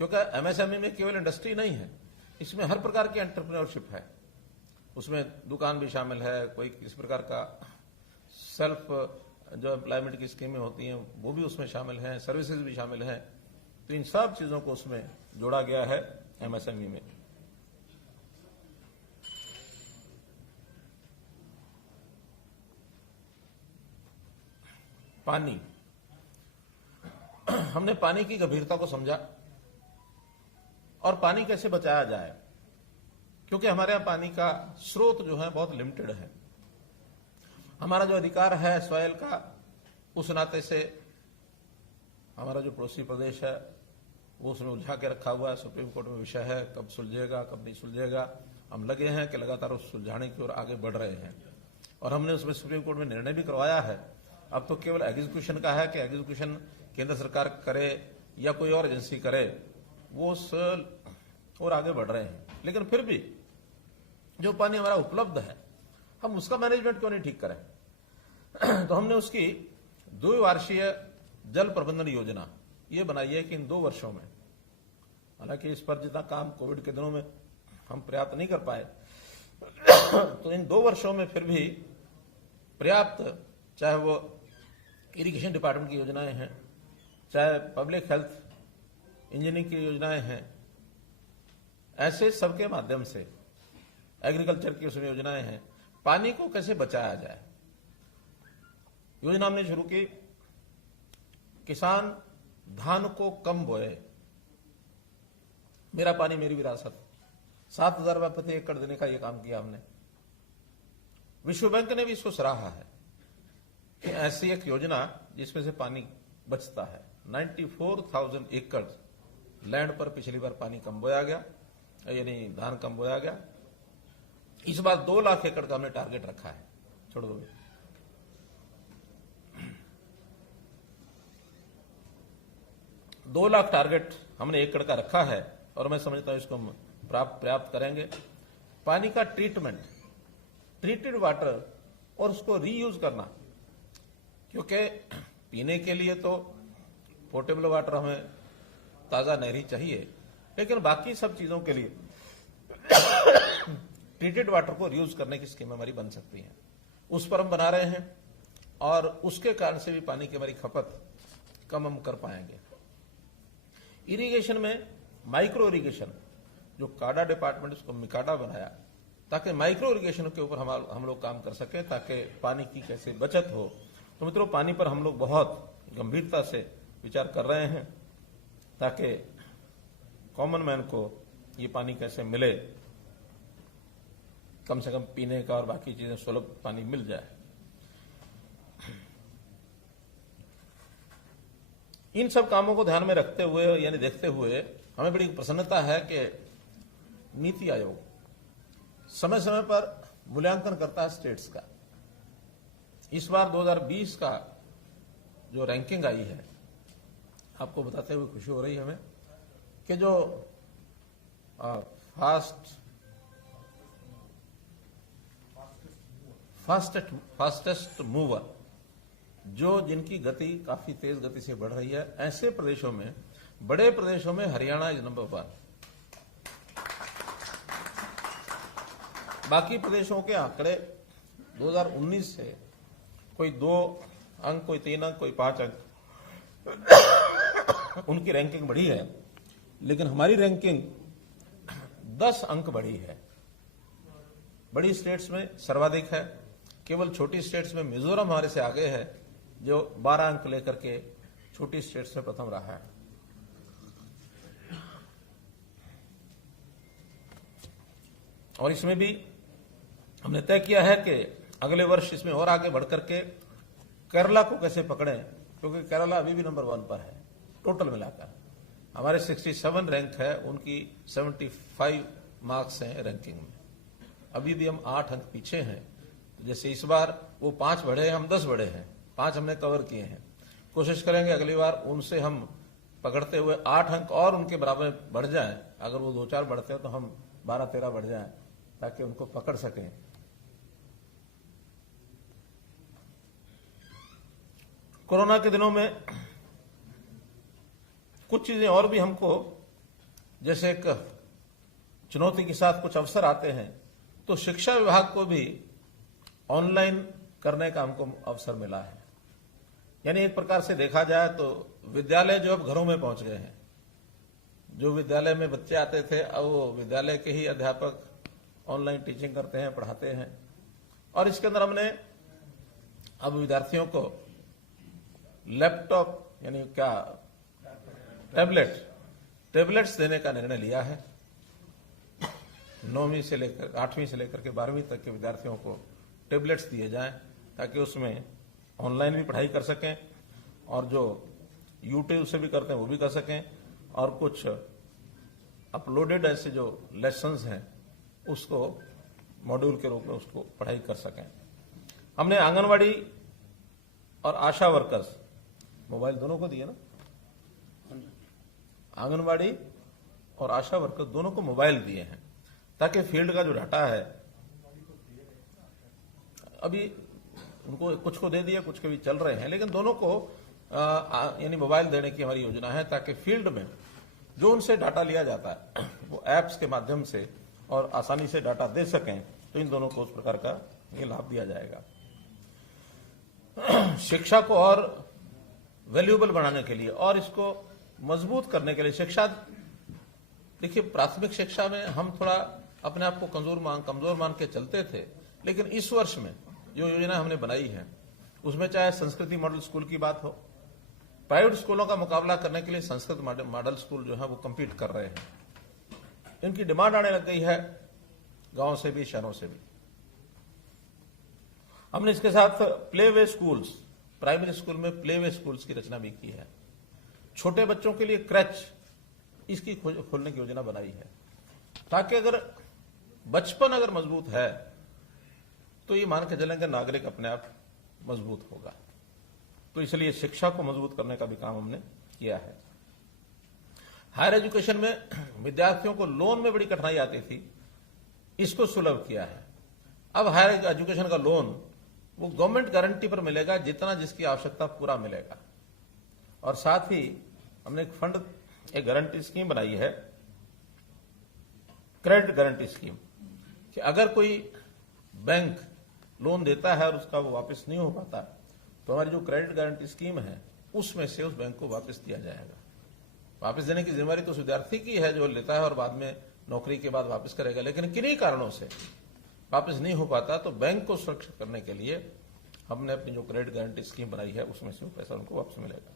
क्योंकि एमएसएमई में केवल इंडस्ट्री नहीं है, इसमें हर प्रकार की एंटरप्रेन्योरशिप है। उसमें दुकान भी शामिल है, कोई किसी प्रकार का सेल्फ जो एम्प्लॉयमेंट की स्कीमें होती हैं वो भी उसमें शामिल हैं, सर्विसेज भी शामिल हैं। तो इन सब चीजों को उसमें जोड़ा गया है एमएसएमई में। पानी, हमने पानी की गंभीरता को समझा और पानी कैसे बचाया जाए, क्योंकि हमारे यहां पानी का स्रोत जो है बहुत लिमिटेड है। हमारा जो अधिकार है सॉइल का, उस नाते से हमारा जो पड़ोसी प्रदेश है वो उसमें उलझा के रखा हुआ है। सुप्रीम कोर्ट में विषय है, कब सुलझेगा कब नहीं सुलझेगा। हम लगे हैं कि लगातार उस सुलझाने की ओर आगे बढ़ रहे हैं, और हमने उसमें सुप्रीम कोर्ट में निर्णय भी करवाया है। अब तो केवल एग्जीक्यूशन का है कि एग्जीक्यूशन केंद्र सरकार करे या कोई और एजेंसी करे, वो उस और आगे बढ़ रहे हैं। लेकिन फिर भी जो पानी हमारा उपलब्ध है, हम उसका मैनेजमेंट क्यों नहीं ठीक करें। तो हमने उसकी द्विवार्षीय जल प्रबंधन योजना ये बनाई है कि इन 2 वर्षों में, हालांकि इस पर जितना काम कोविड के दिनों में हम पर्याप्त नहीं कर पाए, तो इन 2 वर्षों में फिर भी पर्याप्त, चाहे वो इरिगेशन डिपार्टमेंट की योजनाएं हैं, चाहे पब्लिक हेल्थ इंजीनियरिंग की योजनाएं हैं, ऐसे सबके माध्यम से एग्रीकल्चर की उसमें योजनाएं हैं, पानी को कैसे बचाया जाए। योजना हमने शुरू की, किसान धान को कम बोए, मेरा पानी मेरी विरासत, 7,000 रुपये प्रति एकड़ देने का यह काम किया हमने। विश्व बैंक ने भी इसको सराहा है कि ऐसी एक योजना जिसमें से पानी बचता है। 94,000 एकड़ लैंड पर पिछली बार पानी कम बोया गया, यानी धान कम बोया गया। इस बार 2 लाख एकड़ का हमने टारगेट रखा है। छोड़ दो, 2 लाख टारगेट हमने एकड़ का रखा है, और मैं समझता हूं इसको पर्याप्त करेंगे। पानी का ट्रीटमेंट, ट्रीटेड वाटर, और उसको रीयूज करना, क्योंकि पीने के लिए तो पोर्टेबल वाटर हमें ताजा नहरी चाहिए, लेकिन बाकी सब चीजों के लिए ट्रीटेड वाटर को रीयूज करने की स्कीम हमारी बन सकती है। उस पर हम बना रहे हैं, और उसके कारण से भी पानी की हमारी खपत कम हम कर पाएंगे। इरिगेशन में माइक्रो इरिगेशन, जो काडा डिपार्टमेंट उसको मिकाडा बनाया, ताकि माइक्रो इरिगेशन के ऊपर हम लोग काम कर सके, ताकि पानी की कैसे बचत हो। तो मित्रों, पानी पर हम लोग बहुत गंभीरता से विचार कर रहे हैं, ताकि कॉमन मैन को ये पानी कैसे मिले, कम से कम पीने का और बाकी चीजें सुलभ पानी मिल जाए। इन सब कामों को ध्यान में रखते हुए, यानी देखते हुए, हमें बड़ी प्रसन्नता है कि नीति आयोग समय समय पर मूल्यांकन करता है स्टेट्स का। इस बार 2020 का जो रैंकिंग आई है, आपको बताते हुए खुशी हो रही है हमें कि जो फास्टेस्ट मूवर, जो जिनकी गति काफी तेज गति से बढ़ रही है, ऐसे प्रदेशों में, बड़े प्रदेशों में हरियाणा इज नंबर 1। बाकी प्रदेशों के आंकड़े 2019 से कोई 2 अंक, कोई 3 अंक, कोई 5 अंक उनकी रैंकिंग बढ़ी है, लेकिन हमारी रैंकिंग 10 अंक बढ़ी है। बड़ी स्टेट्स में सर्वाधिक है, केवल छोटी स्टेट्स में मिजोरम हमारे से आगे है, जो 12 अंक लेकर के छोटी स्टेट्स में प्रथम रहा है। और इसमें भी हमने तय किया है कि अगले वर्ष इसमें और आगे बढ़ करके केरला को कैसे पकड़ें, क्योंकि केरला अभी भी नंबर 1 पर है टोटल मिलाकर। हमारे 67 रैंक है, उनकी 75 मार्क्स हैं रैंकिंग में। अभी भी हम 8 अंक पीछे हैं। जैसे इस बार वो 5 बढ़े हैं, हम 10 बढ़े हैं, 5 हमने कवर किए हैं। कोशिश करेंगे अगली बार उनसे हम पकड़ते हुए 8 अंक और उनके बराबर बढ़ जाएं। अगर वो 2-4 बढ़ते हैं तो हम 12-13 बढ़ जाएं, ताकि उनको पकड़ सकें। कोरोना के दिनों में कुछ चीजें और भी हमको, जैसे एक चुनौती के साथ कुछ अवसर आते हैं, तो शिक्षा विभाग को भी ऑनलाइन करने का हमको अवसर मिला है। यानी एक प्रकार से देखा जाए तो विद्यालय जो अब घरों में पहुंच गए हैं। जो विद्यालय में बच्चे आते थे, अब वो विद्यालय के ही अध्यापक ऑनलाइन टीचिंग करते हैं, पढ़ाते हैं। और इसके अंदर हमने अब विद्यार्थियों को लैपटॉप यानी क्या टैबलेट्स देने का निर्णय लिया है। 9वीं से लेकर 8वीं से लेकर के 12वीं तक के विद्यार्थियों को टैबलेट्स दिए जाएं, ताकि उसमें ऑनलाइन भी पढ़ाई कर सकें और जो यूट्यूब से भी करते हैं वो भी कर सकें, और कुछ अपलोडेड ऐसे जो लेसन्स हैं उसको मॉड्यूल के रूप में उसको पढ़ाई कर सकें। हमने आंगनवाड़ी और आशा वर्कर्स मोबाइल दोनों को दिए ना, आंगनवाड़ी और आशा वर्कर्स दोनों को मोबाइल दिए हैं, ताकि फील्ड का जो डाटा है, अभी उनको कुछ को दे दिया, कुछ के भी चल रहे हैं, लेकिन दोनों को यानी मोबाइल देने की हमारी योजना है, ताकि फील्ड में जो उनसे डाटा लिया जाता है वो एप्स के माध्यम से और आसानी से डाटा दे सकें। तो इन दोनों को उस प्रकार का ये लाभ दिया जाएगा। शिक्षा को और वैल्यूएबल बनाने के लिए और इसको मजबूत करने के लिए, शिक्षा, देखिए प्राथमिक शिक्षा में हम थोड़ा अपने आप को कमजोर मान के चलते थे, लेकिन इस वर्ष में जो योजना हमने बनाई है उसमें चाहे संस्कृति मॉडल स्कूल की बात हो, प्राइवेट स्कूलों का मुकाबला करने के लिए संस्कृत मॉडल स्कूल जो है वो compete कर रहे हैं। इनकी डिमांड आने लग गई है गांव से भी, शहरों से भी। हमने इसके साथ play way schools, primary school में प्ले वे स्कूल्स की रचना भी की है। छोटे बच्चों के लिए क्रैच, इसकी खोलने की योजना बनाई है, ताकि अगर बचपन अगर मजबूत है तो ये मान के चलेंगे नागरिक अपने आप मजबूत होगा। तो इसलिए शिक्षा को मजबूत करने का भी काम हमने किया है। हायर एजुकेशन में विद्यार्थियों को लोन में बड़ी कठिनाई आती थी, इसको सुलभ किया है। अब हायर एजुकेशन का लोन वो गवर्नमेंट गारंटी पर मिलेगा, जितना जिसकी आवश्यकता पूरा मिलेगा। और साथ ही हमने एक फंड, एक गारंटी स्कीम बनाई है, क्रेडिट गारंटी स्कीम, कि अगर कोई बैंक लोन देता है और उसका वो वापस नहीं हो पाता, तो हमारी जो क्रेडिट गारंटी स्कीम है उसमें से उस बैंक को वापस दिया जाएगा। वापस देने की जिम्मेदारी तो उस विद्यार्थी की है जो लेता है और बाद में नौकरी के बाद वापस करेगा, लेकिन किन्हीं कारणों से वापस नहीं हो पाता तो बैंक को सुरक्षित करने के लिए हमने अपनी जो क्रेडिट गारंटी स्कीम बनाई है उसमें से वो पैसा उनको वापस मिलेगा।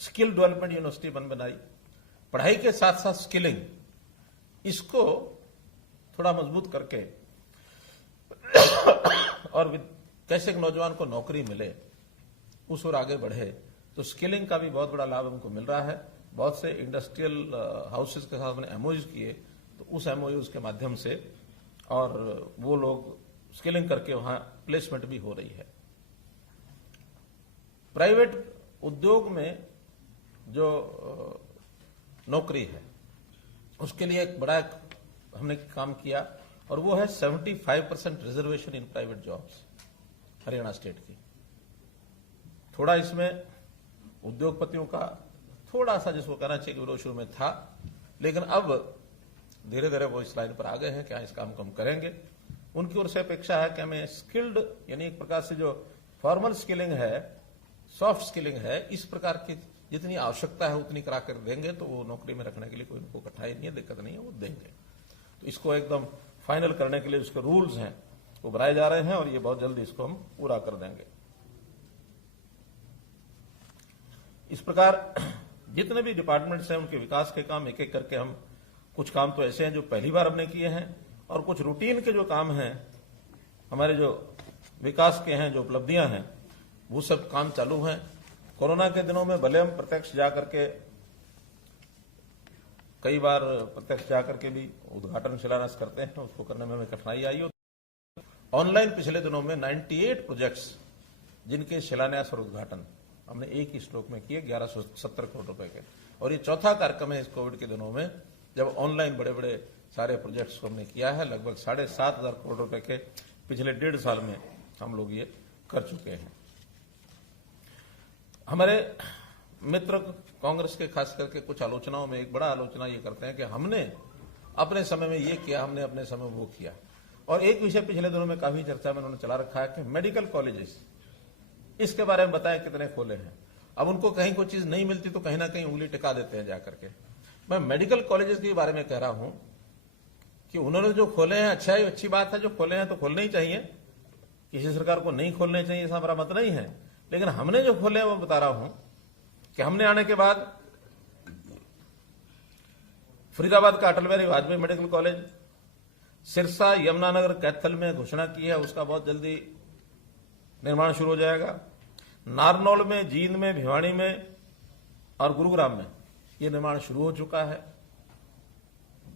स्किल डेवलपमेंट यूनिवर्सिटी बनाई, पढ़ाई के साथ साथ स्किलिंग, इसको थोड़ा मजबूत करके और कैसे एक नौजवान को नौकरी मिले उस ओर आगे बढ़े, तो स्किलिंग का भी बहुत बड़ा लाभ हमको मिल रहा है। बहुत से इंडस्ट्रियल हाउसेस के साथ हमने एमओयूज किए, तो उस एमओयूज के माध्यम से और वो लोग स्किलिंग करके वहां प्लेसमेंट भी हो रही है। प्राइवेट उद्योग में जो नौकरी है उसके लिए एक बड़ा हमने काम किया, और वो है 75% reservation in private jobs Haryana state की। थोड़ा इसमें उद्योगपतियों का थोड़ा सा जिसको कहना चाहिए विरोध शुरू में था, लेकिन अब धीरे धीरे वो इस लाइन पर आ गए हैं कि इस काम को हम करेंगे। उनकी ओर से अपेक्षा है कि हमें स्किल्ड, यानी एक प्रकार से जो फॉर्मल स्किलिंग है, सॉफ्ट स्किलिंग है, इस प्रकार की जितनी आवश्यकता है उतनी करा कर देंगे तो वो नौकरी में रखने के लिए कोई उनको कठिनाई नहीं है, दिक्कत नहीं है, वो देंगे। तो इसको एकदम फाइनल करने के लिए उसके रूल्स हैं वो बनाए जा रहे हैं और ये बहुत जल्दी इसको हम पूरा कर देंगे। इस प्रकार जितने भी डिपार्टमेंट्स हैं उनके विकास के काम एक एक करके हम, कुछ काम तो ऐसे हैं जो पहली बार हमने किए हैं और कुछ रूटीन के जो काम हैं हमारे जो विकास के हैं, जो उपलब्धियां हैं, वो सब काम चालू हैं। कोरोना के दिनों में भले हम प्रत्यक्ष जाकर के कई बार प्रत्यक्ष जाकर के भी उद्घाटन शिलान्यास करते हैं, उसको करने में हमें कठिनाई आई हो। ऑनलाइन पिछले दिनों में 98 प्रोजेक्ट्स जिनके शिलान्यास और उद्घाटन हमने एक ही स्ट्रोक में किए, 1170 करोड़ रुपए के। और ये चौथा कार्यक्रम है इस कोविड के दिनों में जब ऑनलाइन बड़े बड़े सारे प्रोजेक्ट्स को हमने किया है। लगभग 7,500 करोड़ रुपए के पिछले 1.5 साल में हम लोग ये कर चुके हैं। हमारे मित्र कांग्रेस के खास करके कुछ आलोचनाओं में एक बड़ा आलोचना ये करते हैं कि हमने अपने समय में ये किया, हमने अपने समय में वो किया। और एक विषय पिछले दिनों में काफी चर्चा में उन्होंने चला रखा है कि मेडिकल कॉलेजेस, इसके बारे में बताया कितने खोले हैं। अब उनको कहीं कोई चीज नहीं मिलती तो कहीं ना कहीं उंगली टिका देते हैं जाकर के। मैं मेडिकल कॉलेजेस के बारे में कह रहा हूं कि उन्होंने जो खोले हैं अच्छा ही अच्छी बात है, जो खोले हैं तो खोलने ही चाहिए, किसी सरकार को नहीं खोलने चाहिए ऐसा हमारा मत नहीं है। लेकिन हमने जो खोले हैं वो बता रहा हूं कि हमने आने के बाद फरीदाबाद का अटल बिहारी वाजपेयी मेडिकल कॉलेज, सिरसा यमुनानगर कैथल में घोषणा की है, उसका बहुत जल्दी निर्माण शुरू हो जाएगा। नारनौल में, जींद में, भिवानी में और गुरुग्राम में यह निर्माण शुरू हो चुका है।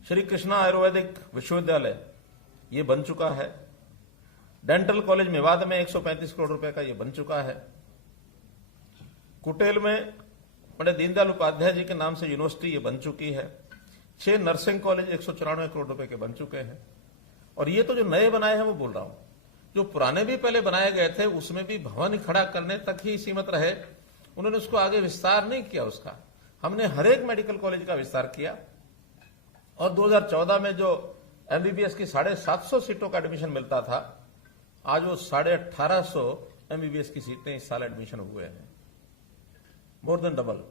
श्री कृष्णा आयुर्वेदिक विश्वविद्यालय ये बन चुका है। डेंटल कॉलेज मेवात में 135 करोड़ रुपए का ये बन चुका है। कुटेल में पंडित दीनदयाल उपाध्याय जी के नाम से यूनिवर्सिटी ये बन चुकी है। 6 नर्सिंग कॉलेज 194 करोड़ रुपए के बन चुके हैं। और ये तो जो नए बनाए हैं वो बोल रहा हूं, जो पुराने भी पहले बनाए गए थे उसमें भी भवन खड़ा करने तक ही सीमित रहे, उन्होंने उसको आगे विस्तार नहीं किया उसका। हमने हर एक मेडिकल कॉलेज का विस्तार किया। और 2014 में जो एमबीबीएस की 750 सीटों का एडमिशन मिलता था, आज वो 1850 एमबीबीएस की सीटें इस साल एडमिशन हुए हैं, मोर देन डबल।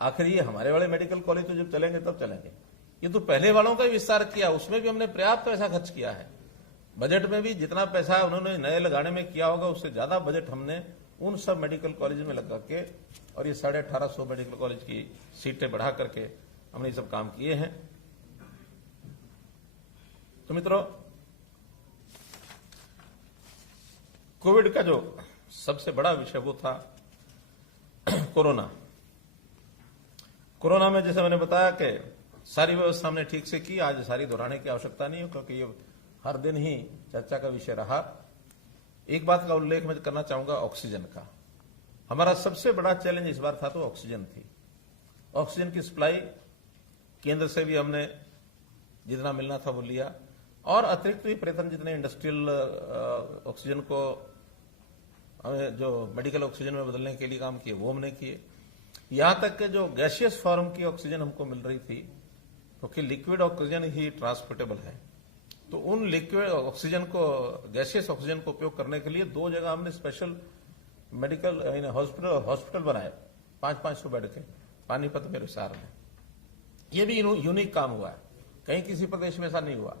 आखिर ये हमारे वाले मेडिकल कॉलेज तो जब चलेंगे तब चलेंगे। ये तो पहले वालों का ही विस्तार किया, उसमें भी हमने पर्याप्त पैसा खर्च किया है। बजट में भी जितना पैसा उन्होंने नए लगाने में किया होगा उससे ज्यादा बजट हमने उन सब मेडिकल कॉलेज में लगा के और ये 1850 मेडिकल कॉलेज की सीटें बढ़ा करके हमने ये सब काम किए हैं। तो मित्रों, कोविड का जो सबसे बड़ा विषय वो था कोरोना। कोरोना में जैसे मैंने बताया कि सारी व्यवस्था हमने ठीक से की, आज सारी दोहराने की आवश्यकता नहीं है क्योंकि ये हर दिन ही चर्चा का विषय रहा। एक बात का उल्लेख मैं करना चाहूंगा, ऑक्सीजन का। हमारा सबसे बड़ा चैलेंज इस बार था तो ऑक्सीजन थी। ऑक्सीजन की सप्लाई केंद्र से भी हमने जितना मिलना था वो लिया और अतिरिक्त भी प्रयत्न जितने इंडस्ट्रियल ऑक्सीजन को जो मेडिकल ऑक्सीजन में बदलने के लिए काम किए वो हमने किए। यहां तक कि जो गैसियस फॉर्म की ऑक्सीजन हमको मिल रही थी, क्योंकि लिक्विड ऑक्सीजन ही ट्रांसपोर्टेबल है, तो उन लिक्विड ऑक्सीजन को, गैसियस ऑक्सीजन को उपयोग करने के लिए 2 जगह हमने स्पेशल मेडिकल हॉस्पिटल बनाए, 500 बेड के, पानीपत में, रिसार में। ये भी यूनिक काम हुआ है, कहीं किसी प्रदेश में ऐसा नहीं हुआ।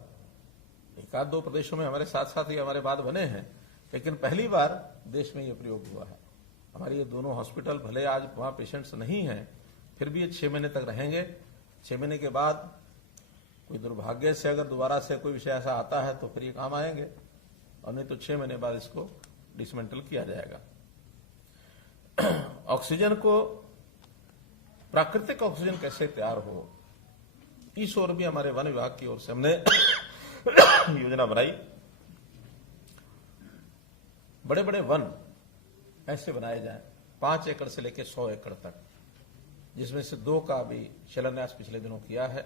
1-2 प्रदेशों में हमारे साथ साथ ही हमारे बाद बने हैं, लेकिन पहली बार देश में ये प्रयोग हुआ है। हमारे ये दोनों हॉस्पिटल, भले आज वहां पेशेंट्स नहीं हैं, फिर भी ये 6 महीने तक रहेंगे। 6 महीने के बाद कोई दुर्भाग्य से अगर दोबारा से कोई विषय ऐसा आता है तो फिर ये काम आएंगे, और नहीं तो 6 महीने बाद इसको डिसमेंटल किया जाएगा। ऑक्सीजन को, प्राकृतिक ऑक्सीजन कैसे तैयार हो, इस ओर भी हमारे वन विभाग की ओर से हमने योजना बनाई। बड़े बड़े वन ऐसे बनाए जाएं 5 एकड़ से लेकर 100 एकड़ तक, जिसमें से 2 का भी शिलान्यास पिछले दिनों किया है।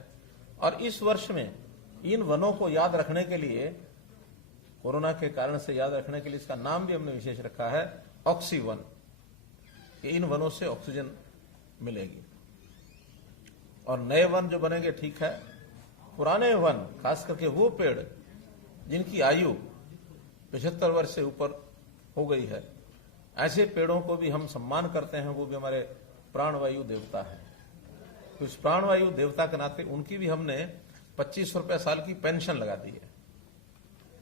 और इस वर्ष में इन वनों को याद रखने के लिए, कोरोना के कारण से याद रखने के लिए, इसका नाम भी हमने विशेष रखा है ऑक्सीवन। इन वनों से ऑक्सीजन मिलेगी। और नए वन जो बनेंगे ठीक है, पुराने वन, खास करके वो पेड़ जिनकी आयु 75 वर्ष से ऊपर हो गई है, ऐसे पेड़ों को भी हम सम्मान करते हैं। वो भी हमारे प्राणवायु देवता है, तो इस प्राणवायु देवता के नाते उनकी भी हमने 25 रुपए साल की पेंशन लगा दी है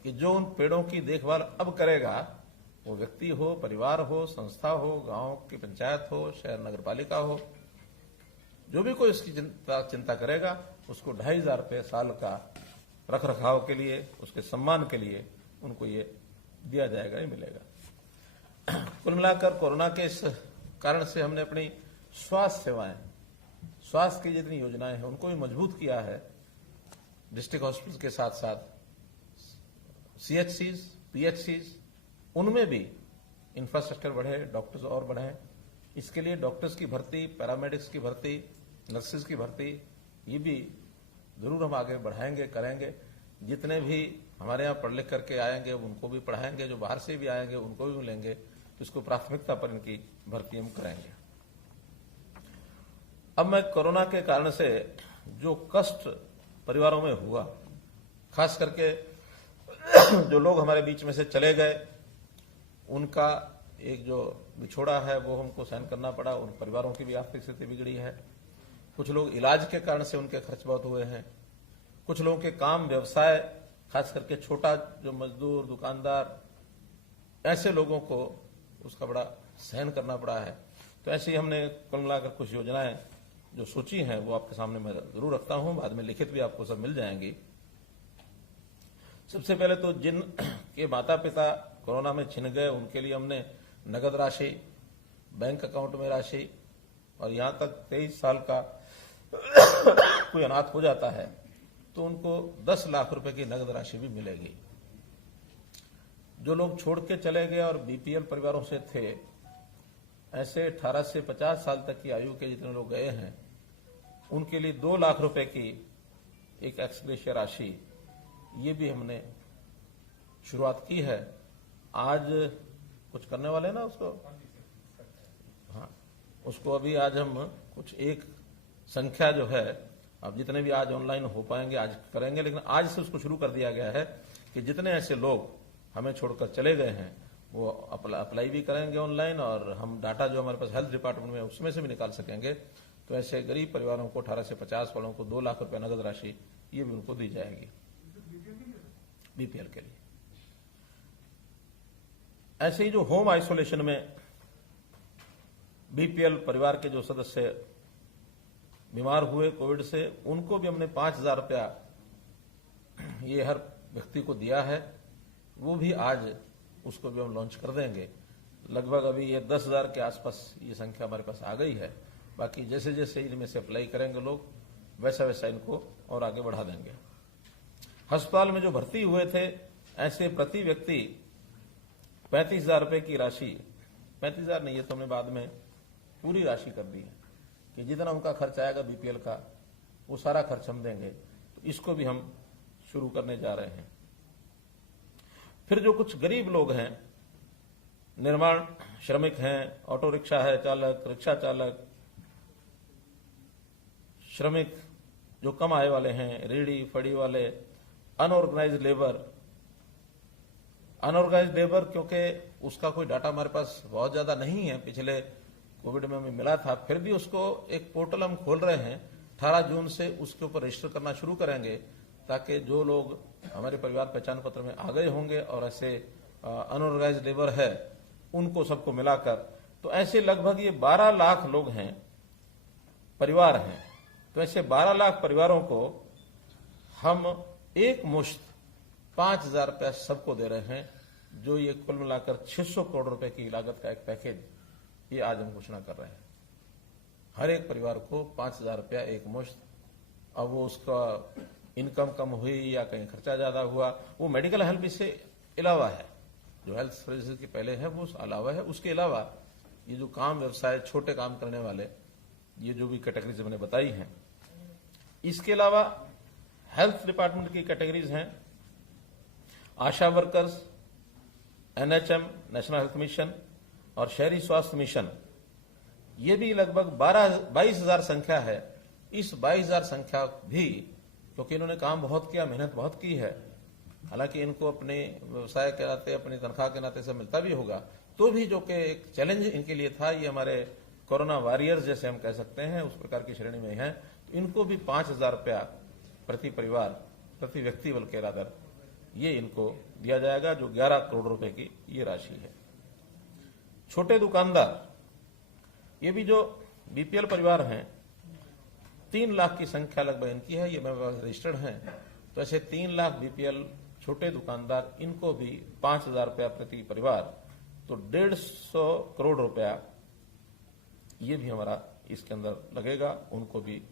कि जो उन पेड़ों की देखभाल अब करेगा, वो व्यक्ति हो, परिवार हो, संस्था हो, गांव की पंचायत हो, शहर नगर पालिका हो, जो भी कोई इसकी चिंता करेगा, उसको 2500 रुपये साल का रख रखाव के लिए, उसके सम्मान के लिए उनको ये दिया जाएगा, ये मिलेगा। कुल मिलाकर कोरोना के इस कारण से हमने अपनी स्वास्थ्य सेवाएं, स्वास्थ्य की जितनी योजनाएं हैं उनको भी मजबूत किया है। डिस्ट्रिक्ट हॉस्पिटल के साथ साथ CHCs, PHCs, उनमें भी इंफ्रास्ट्रक्चर बढ़े, डॉक्टर्स और बढ़े। इसके लिए डॉक्टर्स की भर्ती, पैरामेडिक्स की भर्ती, नर्सेज की भर्ती, ये भी जरूर हम आगे बढ़ाएंगे, करेंगे। जितने भी हमारे यहाँ पढ़ लिख करके आएंगे उनको भी पढ़ाएंगे, जो बाहर से भी आएंगे उनको भी लेंगे, तो इसको प्राथमिकता पर इनकी भर्ती हम करेंगे। अब मैं कोरोना के कारण से जो कष्ट परिवारों में हुआ, खास करके जो लोग हमारे बीच में से चले गए, उनका एक जो बिछोड़ा है वो हमको सहन करना पड़ा। उन परिवारों की भी आर्थिक स्थिति बिगड़ी है। कुछ लोग इलाज के कारण से उनके खर्च बहुत हुए हैं। कुछ लोगों के काम व्यवसाय, खास करके छोटा जो मजदूर, दुकानदार, ऐसे लोगों को उसका बड़ा सहन करना पड़ा है। तो ऐसे ही हमने कुल मिलाकर कुछ योजनाएं जो सोची हैं वो आपके सामने मैं जरूर रखता हूं, बाद में लिखित भी आपको सब मिल जाएंगी। सबसे पहले तो जिन के माता पिता कोरोना में छिन गए उनके लिए हमने नगद राशि, बैंक अकाउंट में राशि, और यहां तक 23 साल का कोई अनाथ हो जाता है तो उनको 10 लाख रुपए की नगद राशि भी मिलेगी। जो लोग छोड़ के चले गए और BPL परिवारों से थे, ऐसे 18 से 50 साल तक की आयु के जितने लोग गए हैं उनके लिए 2 लाख रुपए की एक एक्स ग्रेशिया राशि, ये भी हमने शुरुआत की है। आज कुछ करने वाले हैं ना उसको, हाँ, उसको अभी आज हम कुछ एक संख्या जो है, अब जितने भी आज ऑनलाइन हो पाएंगे आज करेंगे, लेकिन आज से उसको शुरू कर दिया गया है कि जितने ऐसे लोग हमें छोड़कर चले गए हैं वो अप्लाई भी करेंगे ऑनलाइन, और हम डाटा जो हमारे पास हेल्थ डिपार्टमेंट में उसमें से भी निकाल सकेंगे। तो ऐसे गरीब परिवारों को 18 से 50 वालों को 2 लाख रुपए नगद राशि ये भी उनको दी जाएगी BPL के लिए। ऐसे ही जो होम आइसोलेशन में BPL परिवार के जो सदस्य बीमार हुए कोविड से, उनको भी हमने 5,000 रुपया ये हर व्यक्ति को दिया है। वो भी आज उसको भी हम लॉन्च कर देंगे। लगभग अभी ये 10,000 के आसपास ये संख्या हमारे पास आ गई है। बाकी जैसे जैसे इनमें से अप्लाई करेंगे लोग, वैसा वैसा इनको और आगे बढ़ा देंगे। अस्पताल में जो भर्ती हुए थे, ऐसे प्रति व्यक्ति 35,000 रुपए की राशि, 35,000 नहीं, ये तो हमने बाद में पूरी राशि कर दी है कि जितना उनका खर्च आएगा BPL का वो सारा खर्च हम देंगे। तो इसको भी हम शुरू करने जा रहे हैं। फिर जो कुछ गरीब लोग हैं, निर्माण श्रमिक हैं, ऑटो रिक्शा है चालक, रिक्शा चालक, श्रमिक जो कम आय वाले हैं, रेडी फड़ी वाले, अनऑर्गेनाइज्ड लेबर, क्योंकि उसका कोई डाटा हमारे पास बहुत ज्यादा नहीं है, पिछले कोविड में हमें मिला था, फिर भी उसको एक पोर्टल हम खोल रहे हैं। 18 जून से उसके ऊपर रजिस्टर करना शुरू करेंगे, ताकि जो लोग हमारे परिवार पहचान पत्र में आ गए होंगे और ऐसे अनऑर्गेनाइज्ड लेबर है उनको सबको मिलाकर, तो ऐसे लगभग ये 12 लाख लोग हैं, परिवार हैं। तो ऐसे 12 लाख परिवारों को हम एक मुश्त 5,000 रुपया सबको दे रहे हैं, जो ये कुल मिलाकर 600 करोड़ रुपए की लागत का एक पैकेज ये आज हम घोषणा कर रहे हैं। हर एक परिवार को 5,000 रुपया एक मुश्त। अब वो उसका इनकम कम हुई या कहीं खर्चा ज्यादा हुआ, वो मेडिकल हेल्प इससे अलावा है, जो हेल्थ सर्विसेज के पहले है वो अलावा है। उसके अलावा ये जो काम व्यवसाय, छोटे काम करने वाले, ये जो भी कैटेगरीज मैंने बताई हैं, इसके अलावा हेल्थ डिपार्टमेंट की कैटेगरीज हैं, ASHA workers, NHM national health mission और शहरी स्वास्थ्य मिशन, ये भी लगभग 22,000 संख्या है। इस 22,000 संख्या भी, क्योंकि इन्होंने काम बहुत किया, मेहनत बहुत की है, हालांकि इनको अपने व्यवसाय के नाते, अपनी तनख्वाह के नाते से मिलता भी होगा, तो भी जो कि एक चैलेंज इनके लिए था, ये हमारे कोरोना वॉरियर्स जैसे हम कह सकते हैं, उस प्रकार की श्रेणी में हैं। तो इनको भी 5,000 रुपया प्रति परिवार, प्रति व्यक्ति बल्कि रादर, ये इनको दिया जाएगा, जो 11 करोड़ रुपए की ये राशि है। छोटे दुकानदार, ये भी जो BPL परिवार हैं, 3 लाख की संख्या लगभग इनकी है, ये मेरे पास रजिस्टर्ड हैं। तो ऐसे 3 लाख BPL छोटे दुकानदार, इनको भी 5,000 रुपया प्रति परिवार, तो 150 करोड़ रुपया ये भी हमारा इसके अंदर लगेगा। उनको भी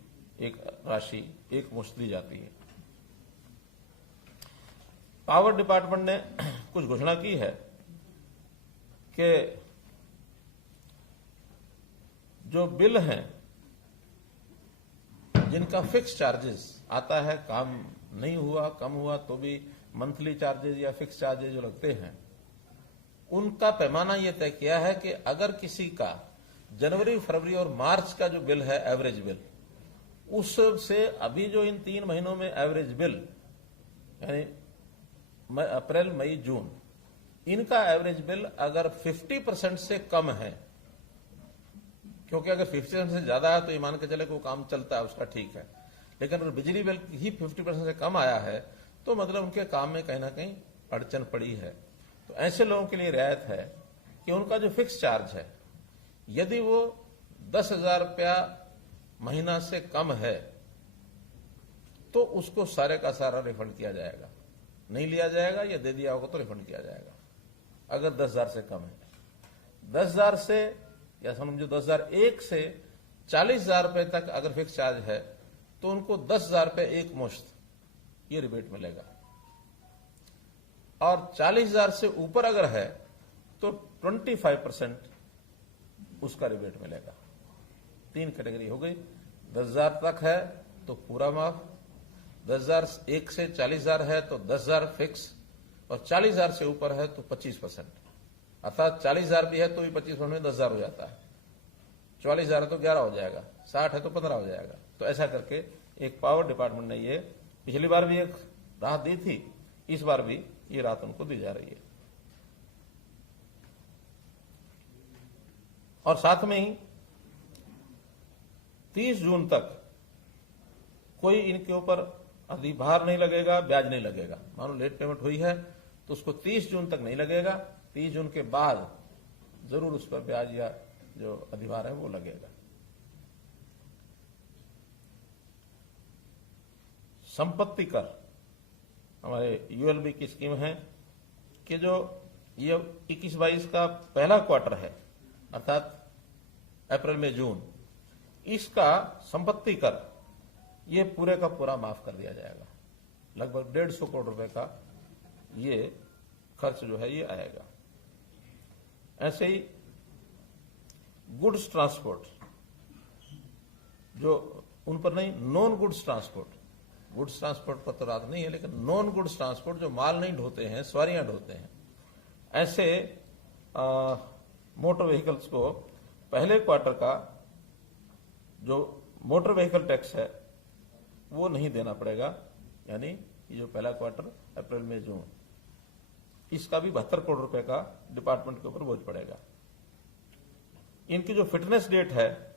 एक राशि एक मुश्त दी जाती है। पावर डिपार्टमेंट ने कुछ घोषणा की है कि जो बिल हैं जिनका फिक्स चार्जेस आता है, काम नहीं हुआ, कम हुआ तो भी मंथली चार्जेस या फिक्स चार्जेस जो लगते हैं, उनका पैमाना यह तय किया है कि अगर किसी का जनवरी, फरवरी और मार्च का जो बिल है एवरेज बिल, उससे अभी जो इन 3 महीनों में एवरेज बिल यानी अप्रैल, मई, जून, इनका एवरेज बिल अगर 50% से कम है, क्योंकि अगर 50% से ज्यादा है तो ये मान के चले को काम चलता है उसका, ठीक है, लेकिन अगर बिजली बिल ही 50% से कम आया है तो मतलब उनके काम में कहीं ना कहीं अड़चन पड़ी है। तो ऐसे लोगों के लिए रियायत है कि उनका जो फिक्स चार्ज है, यदि वो 10,000 रुपया महीना से कम है तो उसको सारे का सारा रिफंड किया जाएगा, नहीं लिया जाएगा, या दे दिया होगा तो रिफंड किया जाएगा। अगर 10,000 से कम है, 10,000 से या समझो 10,001 से 40,000 रुपए तक अगर फिक्स चार्ज है तो उनको 10,000 रुपए एक मुश्त ये रिबेट मिलेगा, और 40,000 से ऊपर अगर है तो 25% उसका रिबेट मिलेगा। 3 कैटेगरी हो गई। 10,000 तक है तो पूरा माफ, 10,001 से 40,000 है तो 10,000 फिक्स, और 40,000 से ऊपर है तो 25%, अर्थात 40,000 भी है तो भी 25% में 10,000 हो जाता है, 44,000 है तो 11 हो जाएगा, 60 है तो 15 हो जाएगा। तो ऐसा करके एक पावर डिपार्टमेंट ने ये पिछली बार भी एक राहत दी थी, इस बार भी ये राहत उनको दी जा रही है। और साथ में ही 30 जून तक कोई इनके ऊपर अधिभार नहीं लगेगा, ब्याज नहीं लगेगा। मानो लेट पेमेंट हुई है तो उसको 30 जून तक नहीं लगेगा, 30 जून के बाद जरूर उस पर ब्याज या जो अधिभार है वो लगेगा। संपत्ति कर हमारे यूएलबी की स्कीम है कि जो ये 21-22 का पहला क्वार्टर है, अर्थात अप्रैल में जून, इसका संपत्ति कर ये पूरे का पूरा माफ कर दिया जाएगा। लगभग 150 करोड़ रुपए का ये खर्च जो है ये आएगा। ऐसे ही गुड्स ट्रांसपोर्ट जो उन पर नहीं, non goods transport, goods transport पर तो रात नहीं है, लेकिन नॉन गुड्स ट्रांसपोर्ट जो माल नहीं ढोते हैं, सवारियां ढोते हैं, ऐसे मोटर व्हीकल्स को पहले क्वार्टर का जो मोटर व्हीकल टैक्स है वो नहीं देना पड़ेगा। यानी ये जो पहला क्वार्टर अप्रैल में जून, इसका भी 72 करोड़ रुपए का डिपार्टमेंट के ऊपर बोझ पड़ेगा। इनकी जो फिटनेस डेट है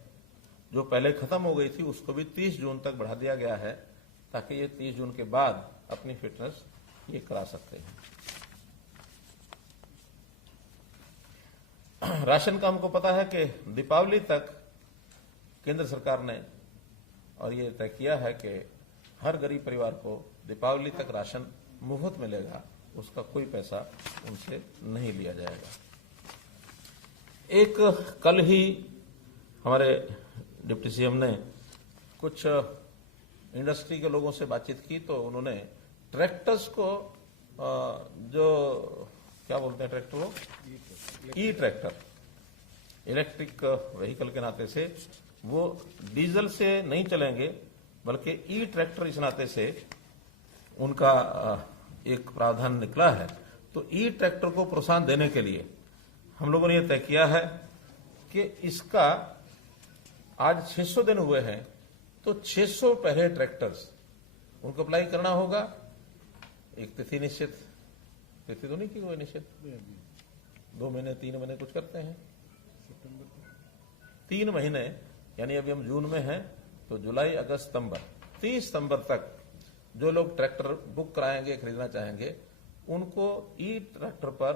जो पहले खत्म हो गई थी उसको भी 30 जून तक बढ़ा दिया गया है, ताकि ये 30 जून के बाद अपनी फिटनेस ये करा सकते हैं। राशन का हमको पता है कि दीपावली तक केंद्र सरकार ने और ये तय किया है कि हर गरीब परिवार को दीपावली तक राशन मुफ्त मिलेगा, उसका कोई पैसा उनसे नहीं लिया जाएगा। एक कल ही हमारे डिप्टी सीएम ने कुछ इंडस्ट्री के लोगों से बातचीत की तो उन्होंने ट्रैक्टर्स को जो क्या बोलते हैं ट्रैक्टर को, ई ट्रैक्टर, इलेक्ट्रिक व्हीकल के नाते से वो डीजल से नहीं चलेंगे बल्कि ई ट्रैक्टर इस नाते से उनका एक प्रावधान निकला है। तो ई ट्रैक्टर को प्रोत्साहन देने के लिए हम लोगों ने यह तय किया है कि इसका आज 600 दिन हुए हैं तो 600 पहले ट्रैक्टर्स उनको अप्लाई करना होगा। एक तिथि निश्चित, तिथि तो नहीं की कोई निश्चित, 2 महीने 3 महीने कुछ करते हैं, 3 महीने, यानी अभी हम जून में हैं तो जुलाई, अगस्त, सितंबर, 30 सितंबर तक जो लोग ट्रैक्टर बुक कराएंगे, खरीदना चाहेंगे, उनको ई ट्रैक्टर पर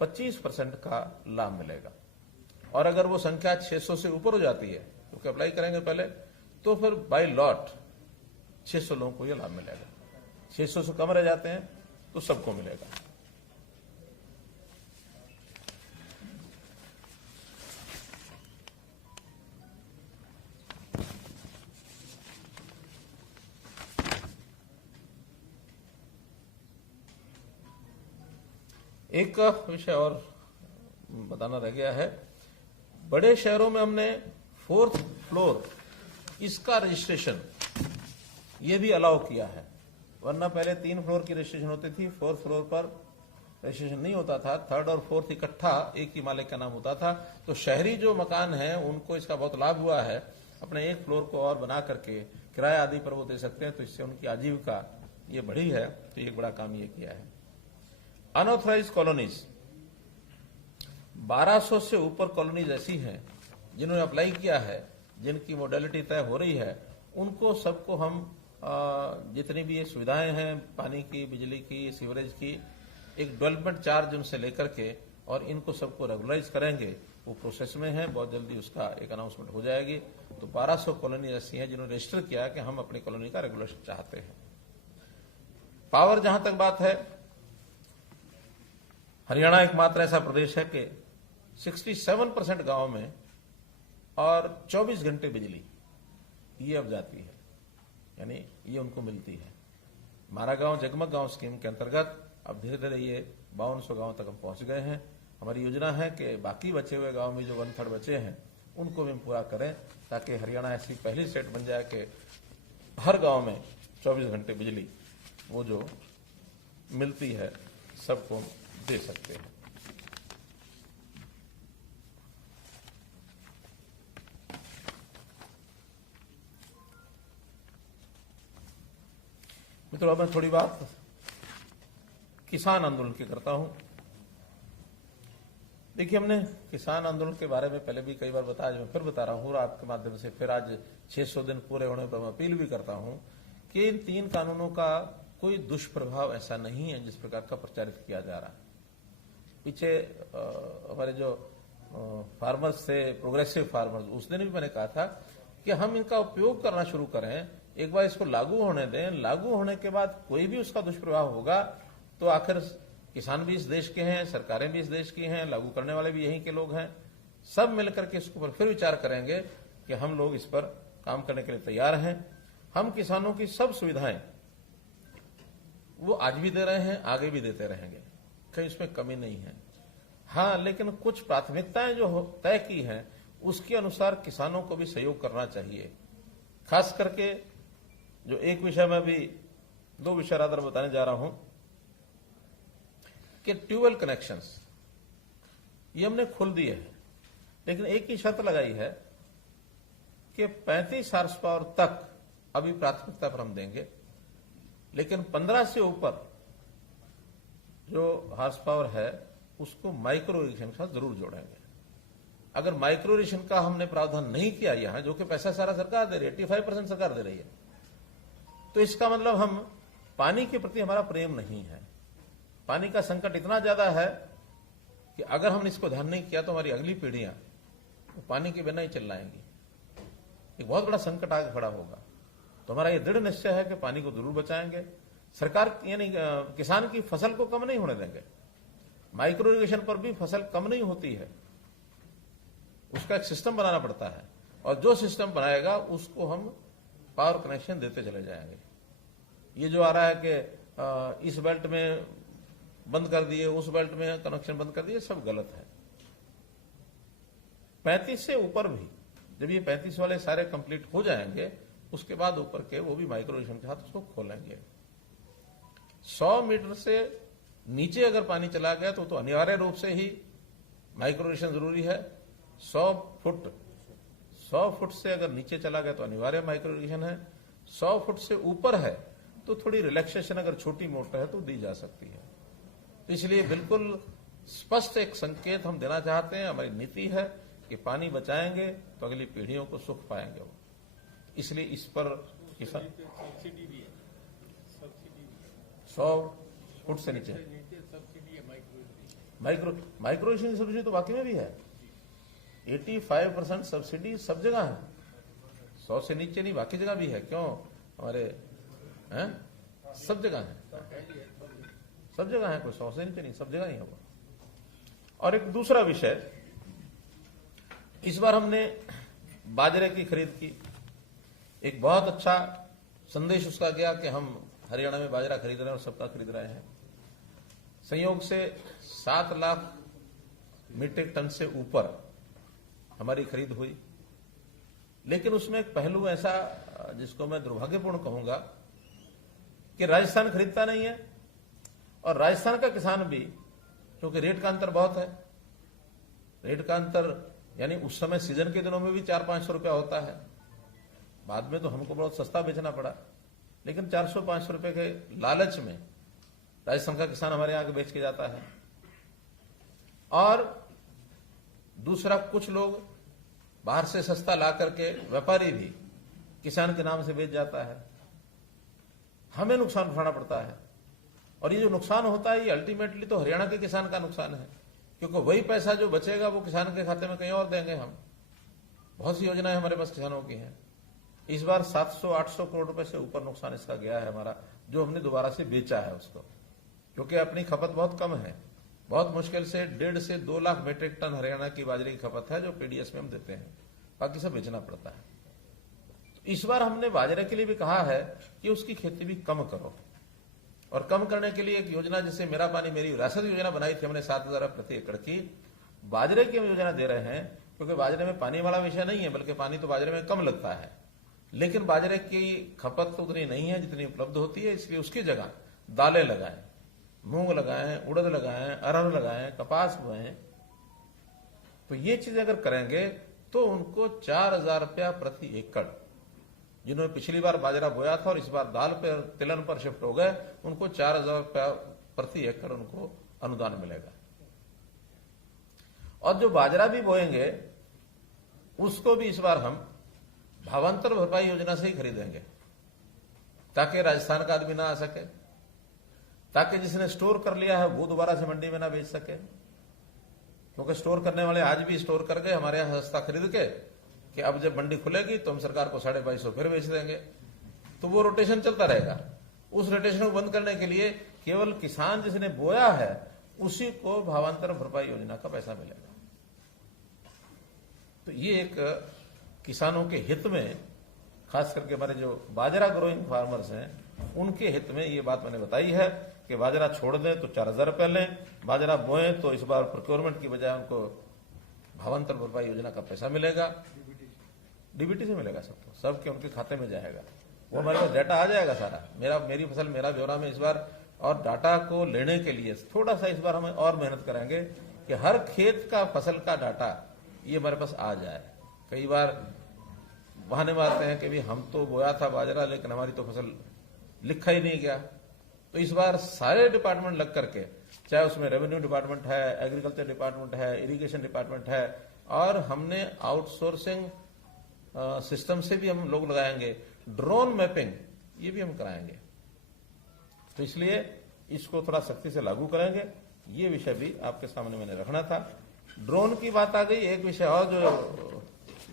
25% का लाभ मिलेगा। और अगर वो संख्या 600 से ऊपर हो जाती है, क्योंकि अप्लाई करेंगे पहले, तो फिर बाय लॉट 600 लोगों को ये लाभ मिलेगा। 600 से कम रह जाते हैं तो सबको मिलेगा। एक विषय और बताना रह गया है। बड़े शहरों में हमने 4th फ्लोर इसका रजिस्ट्रेशन ये भी अलाउ किया है, वरना पहले 3 फ्लोर की रजिस्ट्रेशन होती थी, 4th फ्लोर पर रजिस्ट्रेशन नहीं होता था। 3rd और 4th इकट्ठा एक ही मालिक का नाम होता था। तो शहरी जो मकान है उनको इसका बहुत लाभ हुआ है, अपने एक फ्लोर को और बना करके किराया आदि पर वो दे सकते हैं, तो इससे उनकी आजीविका ये बढ़ी है। तो एक बड़ा काम ये किया है। अनऑथराइज कॉलोनीज 1200 से ऊपर कॉलोनीज ऐसी हैं जिन्होंने अप्लाई किया है, जिनकी मोडेलिटी तय हो रही है, उनको सबको हम जितनी भी ये सुविधाएं हैं पानी की, बिजली की, सीवरेज की, एक डेवलपमेंट चार्ज उनसे लेकर के और इनको सबको रेगुलराइज करेंगे। वो प्रोसेस में है, बहुत जल्दी उसका एक अनाउंसमेंट हो जाएगी। तो 1200 कॉलोनी ऐसी हैं जिन्होंने रजिस्टर किया कि हम अपनी कॉलोनी का रेगुलेशन चाहते हैं। पावर जहां तक बात है, हरियाणा एकमात्र ऐसा प्रदेश है कि 67% गांव में और 24 घंटे बिजली ये अब जाती है, यानी ये उनको मिलती है। हमारा गांव जगमग गांव स्कीम के अंतर्गत अब धीरे धीरे ये 5200 गांव तक हम पहुंच गए हैं। हमारी योजना है कि बाकी बचे हुए गांव में जो 1/3 बचे हैं उनको भी हम पूरा करें, ताकि हरियाणा ऐसी पहली स्टेट बन जाए कि हर गांव में 24 घंटे बिजली वो जो मिलती है सबको दे सकते हैं। मित्रों, अब मैं थोड़ी बात किसान आंदोलन की करता हूं। देखिए, हमने किसान आंदोलन के बारे में पहले भी कई बार बताया, मैं फिर बता रहा हूं और आपके माध्यम से फिर आज 600 दिन पूरे होने पर मैं अपील भी करता हूं कि इन 3 कानूनों का कोई दुष्प्रभाव ऐसा नहीं है जिस प्रकार का प्रचारित किया जा रहा है। पीछे हमारे जो फार्मर्स थे, प्रोग्रेसिव फार्मर्स, उस दिन भी मैंने कहा था कि हम इनका उपयोग करना शुरू करें, एक बार इसको लागू होने दें। लागू होने के बाद कोई भी उसका दुष्प्रभाव होगा तो आखिर किसान भी इस देश के हैं, सरकारें भी इस देश की हैं, लागू करने वाले भी यहीं के लोग हैं। सब मिलकर के इसके ऊपर फिर विचार करेंगे कि हम लोग इस पर काम करने के लिए तैयार हैं। हम किसानों की सब सुविधाएं वो आज भी दे रहे हैं, आगे भी देते रहेंगे, कहीं इसमें कमी नहीं है। हाँ, लेकिन कुछ प्राथमिकताएं जो तय की हैं उसके अनुसार किसानों को भी सहयोग करना चाहिए। खास करके जो एक विषय में भी 2 विषय रादर बताने जा रहा हूं कि ट्यूबवेल कनेक्शंस ये हमने खोल दिए हैं, लेकिन एक ही शर्त लगाई है कि 35 हार्स पावर तक अभी प्राथमिकता पर हम देंगे, लेकिन 15 से ऊपर जो हार्स पावर है उसको माइक्रो इरिगेशन के साथ जरूर जोड़ेंगे। अगर माइक्रो इरिगेशन का हमने प्रावधान नहीं किया यहां, जो कि पैसा सारा सरकार दे रही है, 85% सरकार दे रही है, तो इसका मतलब हम पानी के प्रति हमारा प्रेम नहीं है। पानी का संकट इतना ज्यादा है कि अगर हमने इसको ध्यान नहीं किया तो हमारी अगली पीढ़ियां तो पानी के बिना ही चिल्लाएंगी। एक बहुत बड़ा संकट आगे खड़ा होगा। तो हमारा ये दृढ़ निश्चय है कि पानी को जरूर बचाएंगे। सरकार यानी किसान की फसल को कम नहीं होने देंगे। माइक्रो इरिगेशन पर भी फसल कम नहीं होती है, उसका एक सिस्टम बनाना पड़ता है, और जो सिस्टम बनाएगा उसको हम पावर कनेक्शन देते चले जाएंगे। ये जो आ रहा है कि इस बेल्ट में बंद कर दिए, उस बेल्ट में कनेक्शन बंद कर दिए, सब गलत है। 35 से ऊपर भी, जब ये 35 वाले सारे कंप्लीट हो जाएंगे उसके बाद ऊपर के वो भी माइक्रो इरिगेशन के साथ उसको खोलेंगे। 100 मीटर से नीचे अगर पानी चला गया तो अनिवार्य रूप से ही माइक्रो इरिगेशन जरूरी है। 100 फुट से अगर नीचे चला गया तो अनिवार्य माइक्रो इरिगेशन है। 100 फुट से ऊपर है तो थोड़ी रिलैक्सेशन अगर छोटी मोटर है तो दी जा सकती है। तो इसलिए बिल्कुल स्पष्ट एक संकेत हम देना चाहते हैं। हमारी नीति है कि पानी बचाएंगे तो अगली पीढ़ियों को सुख पाएंगे वो। इसलिए इस पर किसान 100 फुट से नीचे माइक्रो इरिगेशन की सब्सिडी तो वाकई में भी है। 85% सब्सिडी सब जगह है, 100 से नीचे नहीं, बाकी जगह भी है। क्यों? हमारे सब जगह है। सब जगह है, कोई 100 से नीचे नहीं, सब जगह ही होगा। और एक दूसरा विषय, इस बार हमने बाजरे की खरीद की। एक बहुत अच्छा संदेश उसका गया कि हम हरियाणा में बाजरा खरीद रहे हैं और सबका खरीद रहे हैं। संयोग से 7 लाख मीट्रिक टन से ऊपर हमारी खरीद हुई। लेकिन उसमें एक पहलू ऐसा जिसको मैं दुर्भाग्यपूर्ण कहूंगा कि राजस्थान खरीदता नहीं है, और राजस्थान का किसान भी, क्योंकि रेट का अंतर बहुत है, रेट का अंतर यानी उस समय सीजन के दिनों में भी 400-500 रुपया होता है, बाद में तो हमको बहुत सस्ता बेचना पड़ा, लेकिन 400-500 रुपए के लालच में राजस्थान का किसान हमारे यहां बेच के जाता है। और दूसरा, कुछ लोग बाहर से सस्ता ला करके व्यापारी भी किसान के नाम से बेच जाता है, हमें नुकसान उठाना पड़ता है। और ये जो नुकसान होता है ये अल्टीमेटली तो हरियाणा के किसान का नुकसान है, क्योंकि वही पैसा जो बचेगा वो किसान के खाते में कहीं और देंगे हम। बहुत सी योजनाएं हमारे पास किसानों की हैं। इस बार 700-800 करोड़ रुपए से ऊपर नुकसान इसका गया है हमारा, जो हमने दोबारा से बेचा है उसको, क्योंकि अपनी खपत बहुत कम है। बहुत मुश्किल से 1.5 से 2 लाख मीट्रिक टन हरियाणा की बाजरे की खपत है जो पीडीएस में हम देते हैं, बाकी सब बेचना पड़ता है। तो इस बार हमने बाजरे के लिए भी कहा है कि उसकी खेती भी कम करो, और कम करने के लिए एक योजना जिसे मेरा पानी मेरी विरासत योजना बनाई थी हमने 7,000 प्रति एकड़ की, बाजरे की हम योजना दे रहे हैं। क्योंकि बाजरे में पानी वाला विषय नहीं है, बल्कि पानी तो बाजरे में कम लगता है, लेकिन बाजरे की खपत तो उतनी नहीं है जितनी उपलब्ध होती है, इसलिए उसकी जगह दालें लगाएं, मूंग लगाएं, उड़द लगाएं, अरहर लगाएं, कपास बोएं। तो ये चीजें अगर करेंगे तो उनको 4,000 रुपया प्रति एकड़, जिन्होंने पिछली बार बाजरा बोया था और इस बार दाल पर तिलहन पर शिफ्ट हो गए, उनको 4,000 रुपया प्रति एकड़ उनको अनुदान मिलेगा। और जो बाजरा भी बोएंगे उसको भी इस बार हम भावांतर भरपाई योजना से ही खरीदेंगे, ताकि राजस्थान का आदमी ना आ सके, ताकि जिसने स्टोर कर लिया है वो दोबारा से मंडी में ना बेच सके। क्योंकि स्टोर करने वाले आज भी स्टोर कर गए हमारे यहां सस्ता खरीद के, कि अब जब मंडी खुलेगी तो हम सरकार को 250 फिर बेच देंगे। तो वो रोटेशन चलता रहेगा। उस रोटेशन को बंद करने के लिए केवल किसान जिसने बोया है उसी को भावांतर भरपाई योजना का पैसा मिलेगा। तो ये एक किसानों के हित में, खास करके हमारे जो बाजरा ग्रोइंग फार्मर्स हैं उनके हित में ये बात मैंने बताई है कि बाजरा छोड़ दें तो 4,000 रुपये लें, बाजरा बोएं तो इस बार प्रोक्योरमेंट की बजाय उनको भावांतर भरपाई योजना का पैसा मिलेगा, डीबीटी से मिलेगा सबको, सबके उनके खाते में जाएगा। वो हमारे पास डाटा आ जाएगा सारा, मेरी फसल मेरा ब्यौरा में इस बार। और डाटा को लेने के लिए थोड़ा सा इस बार हमें और मेहनत करेंगे कि हर खेत का फसल का डाटा ये हमारे पास आ जाए। कई बार बहाने मारते हैं कि भी हम तो बोया था बाजरा लेकिन हमारी तो फसल लिखा ही नहीं गया। तो इस बार सारे डिपार्टमेंट लग करके, चाहे उसमें रेवेन्यू डिपार्टमेंट है, एग्रीकल्चर डिपार्टमेंट है, इरिगेशन डिपार्टमेंट है, और हमने आउटसोर्सिंग सिस्टम से भी हम लोग लगाएंगे, ड्रोन मैपिंग ये भी हम कराएंगे। तो इसलिए इसको थोड़ा सख्ती से लागू करेंगे। ये विषय भी आपके सामने मैंने रखना था। ड्रोन की बात आ गई, एक विषय और जो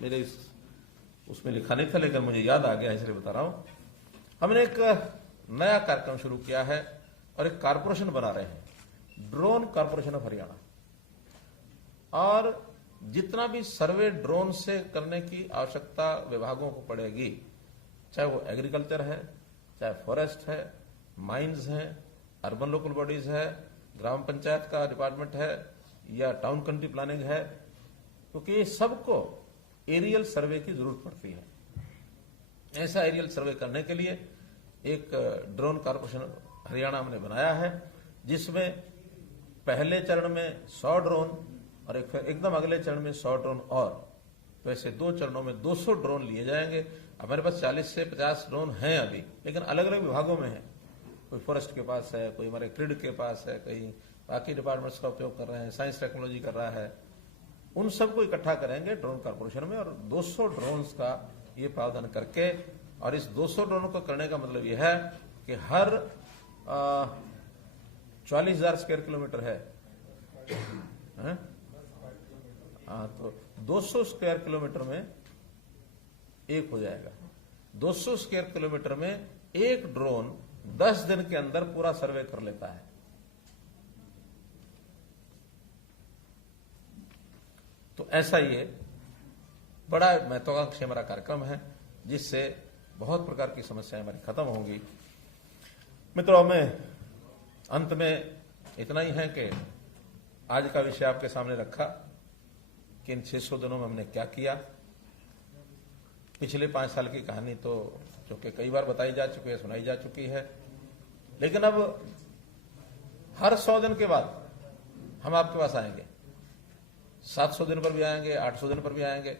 मेरे उसमें लिखा नहीं था लेकिन मुझे याद आ गया इसलिए बता रहा हूं। हमने एक नया कार्यक्रम शुरू किया है और एक कारपोरेशन बना रहे हैं, ड्रोन कारपोरेशन ऑफ हरियाणा। और जितना भी सर्वे ड्रोन से करने की आवश्यकता विभागों को पड़ेगी, चाहे वो एग्रीकल्चर है, चाहे फॉरेस्ट है, माइंस है, अर्बन लोकल बॉडीज है, ग्राम पंचायत का डिपार्टमेंट है, या टाउन कंट्री प्लानिंग है, क्योंकि ये सबको एरियल सर्वे की जरूरत पड़ती है। ऐसा एरियल सर्वे करने के लिए एक ड्रोन कारपोरेशन हरियाणा हमने बनाया है, जिसमें पहले चरण में 100 ड्रोन और एकदम अगले चरण में 100 ड्रोन, और तो ऐसे 2 चरणों में 200 ड्रोन लिए जाएंगे। हमारे पास 40 से 50 ड्रोन हैं अभी, लेकिन अलग अलग विभागों में है। कोई फॉरेस्ट के पास है, कोई हमारे क्रिड के पास है, कहीं बाकी डिपार्टमेंट्स का उपयोग कर रहे हैं, साइंस टेक्नोलॉजी कर रहा है। उन सबको इकट्ठा करेंगे ड्रोन कारपोरेशन में, और 200 ड्रोन्स का ये प्रावधान करके, और इस 200 ड्रोन को करने का मतलब यह है कि हर 40,000 स्क्वायर किलोमीटर है, तो 200 स्क्वायर किलोमीटर में एक हो जाएगा। 200 स्क्वायर किलोमीटर में एक ड्रोन 10 दिन के अंदर पूरा सर्वे कर लेता है। ऐसा ये बड़ा महत्वाकांक्षी हमारा कार्यक्रम है, जिससे बहुत प्रकार की समस्याएं हमारी खत्म होंगी। मित्रों, हमें अंत में इतना ही है कि आज का विषय आपके सामने रखा कि इन 600 दिनों में हमने क्या किया। पिछले 5 साल की कहानी तो जो कि कई बार बताई जा चुकी है, सुनाई जा चुकी है, लेकिन अब हर 100 दिन के बाद हम आपके पास आएंगे, 700 दिन पर भी आएंगे, 800 दिन पर भी आएंगे,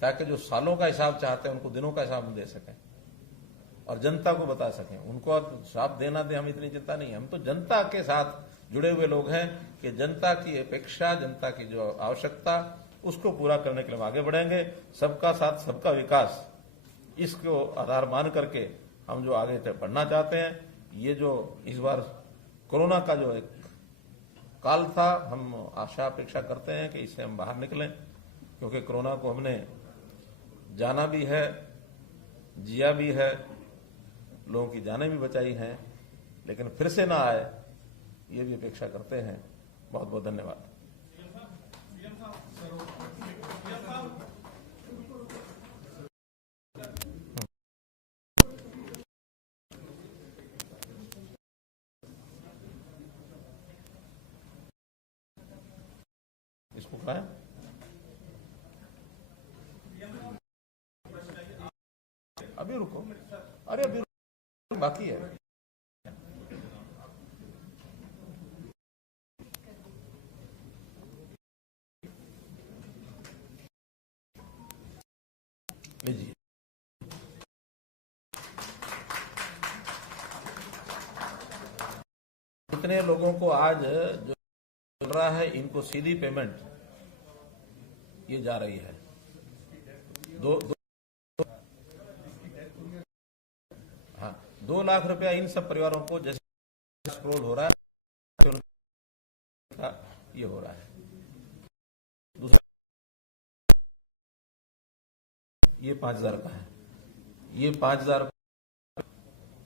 ताकि जो सालों का हिसाब चाहते हैं उनको दिनों का हिसाब हम दे सकें और जनता को बता सकें। उनको अब हिसाब देना दे, हम इतनी चिंता नहीं है। हम तो जनता के साथ जुड़े हुए लोग हैं कि जनता की अपेक्षा, जनता की जो आवश्यकता, उसको पूरा करने के लिए हम आगे बढ़ेंगे। सबका साथ सबका विकास, इसको आधार मान करके हम जो आगे बढ़ना चाहते हैं। ये जो इस बार कोरोना का जो एक काल था, हम आशा अपेक्षा करते हैं कि इससे हम बाहर निकलें, क्योंकि कोरोना को हमने जाना भी है, जिया भी है, लोगों की जानें भी बचाई हैं, लेकिन फिर से ना आए, ये भी अपेक्षा करते हैं। बहुत बहुत धन्यवाद। इसको कहा है अभी रुको, अरे अभी बाकी है। लीजिए। इतने लोगों को आज जो मिल रहा है, इनको सीधी पेमेंट ये जा रही है। हाँ, 2 लाख रुपया इन सब परिवारों को जैसे स्क्रोल हो रहा है, उनका ये हो रहा है। दूसरा ये 5,000 का है। ये 5,000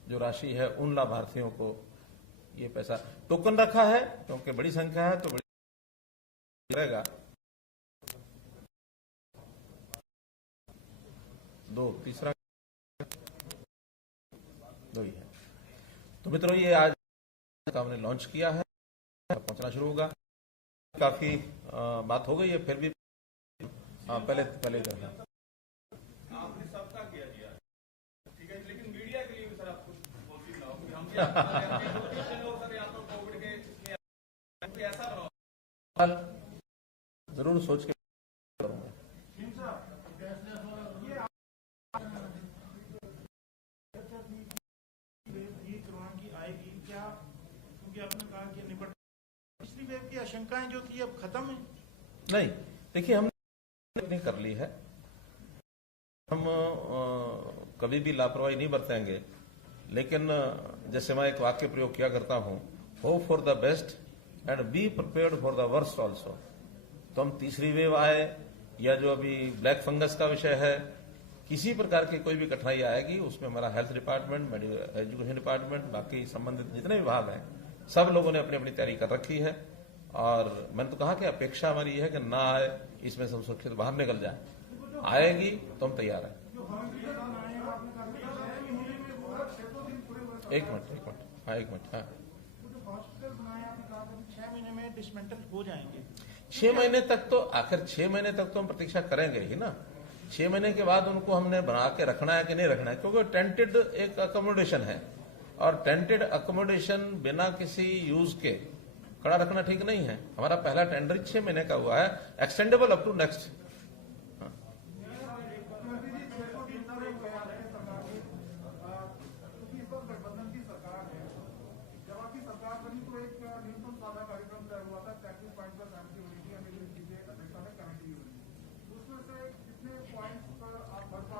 जो राशि है, उन लाभार्थियों को ये पैसा टोकन रखा है, क्योंकि बड़ी संख्या है तो बड़ी रहेगा। 2 तीसरा 2 ही है। तो मित्रों, ये आज हमने लॉन्च किया है, पहुंचना शुरू होगा। काफी बात हो गई है, फिर भी पहले करना। आपने सबका किया दिया, ठीक है, लेकिन मीडिया के लिए भी सर आप कुछ बोलती ना हो कि हम सर यहाँ पर कोविड के ऐसा बनाओ। जरूर सोच के करूंगा। आपने कहा कि निपट पिछली वेव की आशंकाएं जो थी अब खत्म है? नहीं, देखिए, हमने कर ली है। हम कभी भी लापरवाही नहीं बरतेंगे, लेकिन जैसे मैं एक वाक्य प्रयोग किया करता हूं, hope for the best and be prepared for the worst also. तो हम तीसरी वेव आए या जो अभी ब्लैक फंगस का विषय है, किसी प्रकार की कोई भी कठिनाई आएगी, उसमें हमारा हेल्थ डिपार्टमेंट, एजुकेशन डिपार्टमेंट, बाकी संबंधित जितने विभाग हैं, सब लोगों ने अपनी अपनी तैयारी कर रखी है। और मैंने तो कहा कि अपेक्षा हमारी ये है कि ना आए, इसमें से सुरक्षित बाहर निकल जाए। आएगी तो हम तैयार हैं। एक मिनट, हाँ, 6 महीने में डिसमेंटल हो जाएंगे। 6 महीने तक तो, आखिर 6 महीने तक तो हम प्रतीक्षा करेंगे ही ना। 6 महीने के बाद उनको हमने बना के रखना है कि नहीं रखना है, क्योंकि टेंटेड एक अकोमोडेशन है, और टेंटेड अकोमोडेशन बिना किसी यूज के खड़ा रखना ठीक नहीं है। हमारा पहला टेंडर 6 महीने का हुआ है, एक्सटेंडेबल अप टू नेक्स्ट।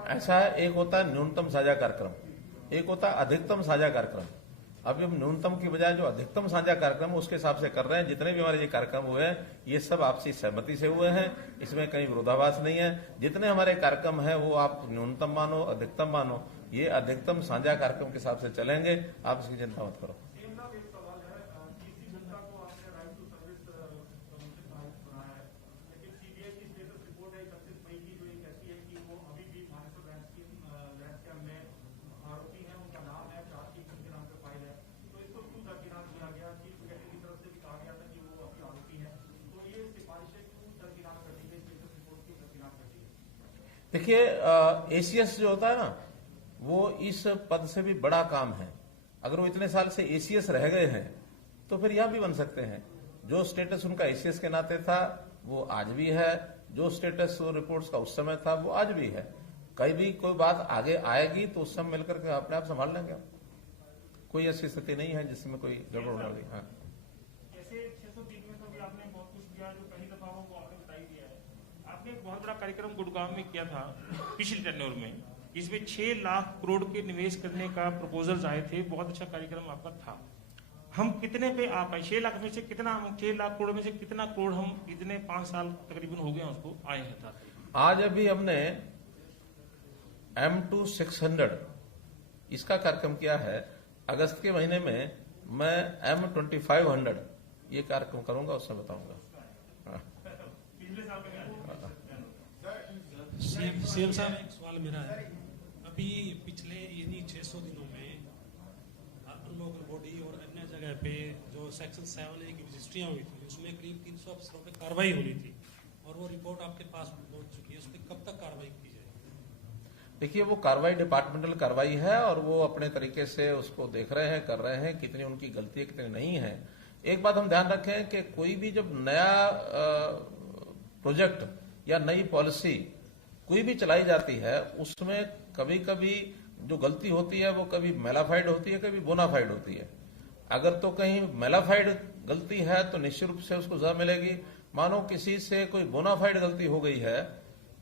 ऐसा है, एक होता है न्यूनतम साझा कार्यक्रम, एक होता है अधिकतम साझा कार्यक्रम। अभी हम न्यूनतम की बजाय जो अधिकतम साझा कार्यक्रम उसके हिसाब से कर रहे हैं। जितने भी हमारे ये कार्यक्रम हुए हैं, ये सब आपसी सहमति से हुए हैं, इसमें कहीं विरोधाभास नहीं है। जितने हमारे कार्यक्रम है वो आप न्यूनतम मानो, अधिकतम मानो, ये अधिकतम साझा कार्यक्रम के हिसाब से चलेंगे। आप इसकी चिंता मत करो। देखिए, एसीएस जो होता है ना, वो इस पद से भी बड़ा काम है। अगर वो इतने साल से एसीएस रह गए हैं तो फिर यह भी बन सकते हैं। जो स्टेटस उनका एसीएस के नाते था वो आज भी है, जो स्टेटस रिपोर्ट्स का उस समय था वो आज भी है। कहीं भी कोई बात आगे आएगी तो उस समय मिलकर के अपने आप संभाल लेंगे। कोई ऐसी स्थिति नहीं है जिसमें कोई गड़बड़ हो गई। हाँ, ऐसे 603 में तो भी आपने बहुत कुछ किया, जो पहली दफा हो वो आपने बता ही दिया है। आपने एक बहुत बड़ा कार्यक्रम गुड़गांव में किया था पिछले टेन्योर में, इसमें 6 लाख करोड़ के निवेश करने का प्रपोजल्स आए थे। बहुत अच्छा कार्यक्रम आपका था। हम कितने पे आ पाए? 6 लाख में से कितना, 6 लाख करोड़ में से कितना करोड़ हम इतने 5 साल तकरीबन हो गए उसको आए हैं था? आज अभी हमने M2 600 इसका कार्यक्रम किया है। अगस्त के महीने में मैं M2500 ये कार्यक्रम करूंगा, उसमें बताऊंगा। सीएम साहब, एक सवाल मेरा है। अभी पिछले यानी 600 दिनों में लोकल बॉडी और अन्य जगह पे जो सेक्शन 7A की रजिस्ट्रियां हुई थी उसमें करीब 300 अफसरों पे कार्रवाई होनी थी और वो रिपोर्ट आपके पास पहुंच चुकी है। उस पर कब तक कार्रवाई की जाएगी? देखिए, वो कार्रवाई डिपार्टमेंटल कार्रवाई है और वो अपने तरीके से उसको देख रहे हैं, कर रहे हैं। कितनी उनकी गलती है, कितनी नहीं है। एक बात हम ध्यान रखें कि कोई भी जब नया प्रोजेक्ट या नई पॉलिसी कोई भी चलाई जाती है उसमें कभी कभी जो गलती होती है वो कभी मेलाफाइड होती है, कभी बोनाफाइड होती है। अगर तो कहीं मेलाफाइड गलती है तो निश्चित रूप से उसको सजा मिलेगी। मानो किसी से कोई बोनाफाइड गलती हो गई है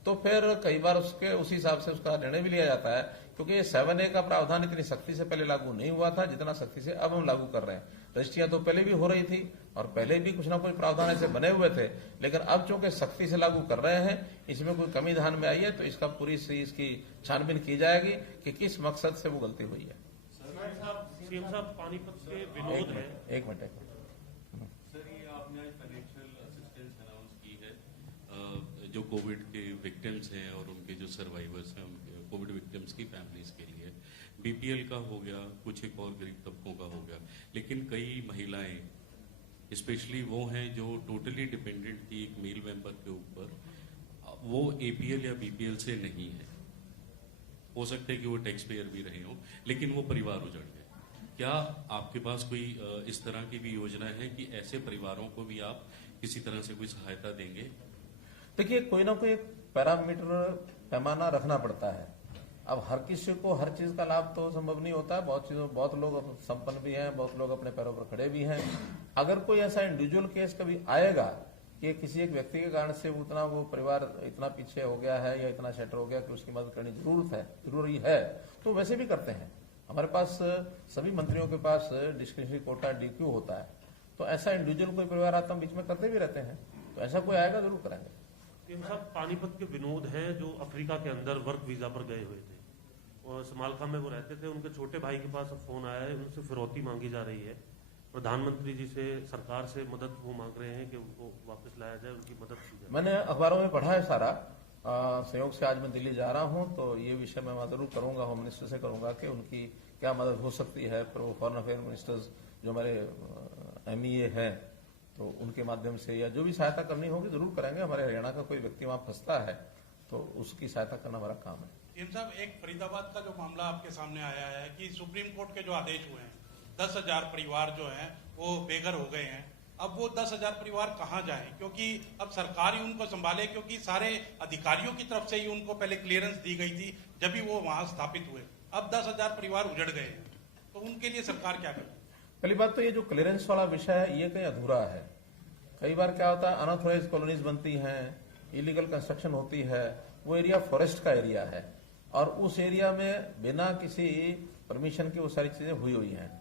तो फिर कई बार उसके उसी हिसाब से उसका निर्णय भी लिया जाता है, क्योंकि ये 7A का प्रावधान इतनी सख्ती से पहले लागू नहीं हुआ था जितना सख्ती से अब हम लागू कर रहे हैं। रजिस्ट्रियां तो पहले भी हो रही थी और पहले भी कुछ ना कुछ प्रावधान ऐसे बने हुए थे, लेकिन अब चूंकि सख्ती से लागू कर रहे हैं, इसमें कोई कमी ध्यान में आई है तो इसका पूरी इसकी छानबीन की जाएगी कि किस मकसद से वो गलती हुई है। सीएम साहब, पानीपत के विनोद है। एक मिनट। सर, ये आपने आज फाइनेंशियल असिस्टेंस अनाउंस की है जो कोविड के विक्टिम्स हैं और उनके जो सर्वाइवर्स हैं, उनके कोविड विक्टिम्स की फैमिलीज के लिए। बीपीएल का हो गया, कुछ एक और गरीब तबकों का हो गया, लेकिन कई महिलाएं स्पेशली वो हैं जो टोटली डिपेंडेंट थी एक मेल मेंबर के ऊपर, वो एपीएल या बीपीएल से नहीं है। हो सकता है कि वो टैक्स पेयर भी रहे हों, लेकिन वो परिवार उजड़ गए। क्या आपके पास कोई इस तरह की भी योजना है कि ऐसे परिवारों को भी आप किसी तरह से कोई सहायता देंगे? देखिए, कोई ना कोई पैरामीटर पैमाना रखना पड़ता है। अब हर किसी को हर चीज का लाभ तो संभव नहीं होता है। बहुत लोग संपन्न भी हैं, बहुत लोग अपने पैरों पर खड़े भी हैं। अगर कोई ऐसा इंडिविजुअल केस कभी आएगा कि किसी एक व्यक्ति के कारण से उतना वो परिवार इतना पीछे हो गया है या इतना सेटर हो गया कि उसकी मदद करनी जरूरी है, तो वैसे भी करते हैं। हमारे पास सभी मंत्रियों के पास डिस्क्रिशनरी कोटा डीक्यू होता है, तो ऐसा इंडिविजुअल कोई परिवार आता हम बीच में करते भी रहते हैं। तो ऐसा कोई आएगा जरूर करेंगे। साहब, पानीपत के विनोद हैं जो अफ्रीका के अंदर वर्क वीजा पर गए हुए थे और समालखा में वो रहते थे। उनके छोटे भाई के पास फोन आया है, उनसे फिरौती मांगी जा रही है। प्रधानमंत्री जी से, सरकार से मदद वो मांग रहे हैं कि उनको वापस लाया जाए, उनकी मदद की जाए। मैंने अखबारों में पढ़ा है सारा। संयोग से आज मैं दिल्ली जा रहा हूं तो ये विषय मैं वहां जरूर करूंगा, होम मिनिस्टर से करूंगा कि उनकी क्या मदद हो सकती है। फॉरेन अफेयर मिनिस्टर्स जो हमारे MEA हैं तो उनके माध्यम से या जो भी सहायता करनी होगी जरूर करेंगे। हमारे हरियाणा का कोई व्यक्ति वहां फंसता है तो उसकी सहायता करना हमारा काम है। सीएम साहब, एक फरीदाबाद का जो मामला आपके सामने आया है कि सुप्रीम कोर्ट के जो आदेश हुए हैं, 10,000 परिवार जो हैं वो बेघर हो गए हैं। अब वो 10,000 परिवार कहाँ जाएं? क्योंकि अब सरकार ही उनको संभाले, क्योंकि सारे अधिकारियों की तरफ से ही उनको पहले क्लियरेंस दी गई थी जब भी वो वहां स्थापित हुए। अब 10,000 परिवार उजड़ गए हैं, तो उनके लिए सरकार क्या करे? पहली बात तो ये जो क्लियरेंस वाला विषय है ये कहीं अधूरा है। कई बार क्या होता है, अनऑथोराइज कॉलोनीज बनती हैं, इलीगल कंस्ट्रक्शन होती है। वो एरिया फॉरेस्ट का एरिया है और उस एरिया में बिना किसी परमिशन के वो सारी चीजें हुई हैं।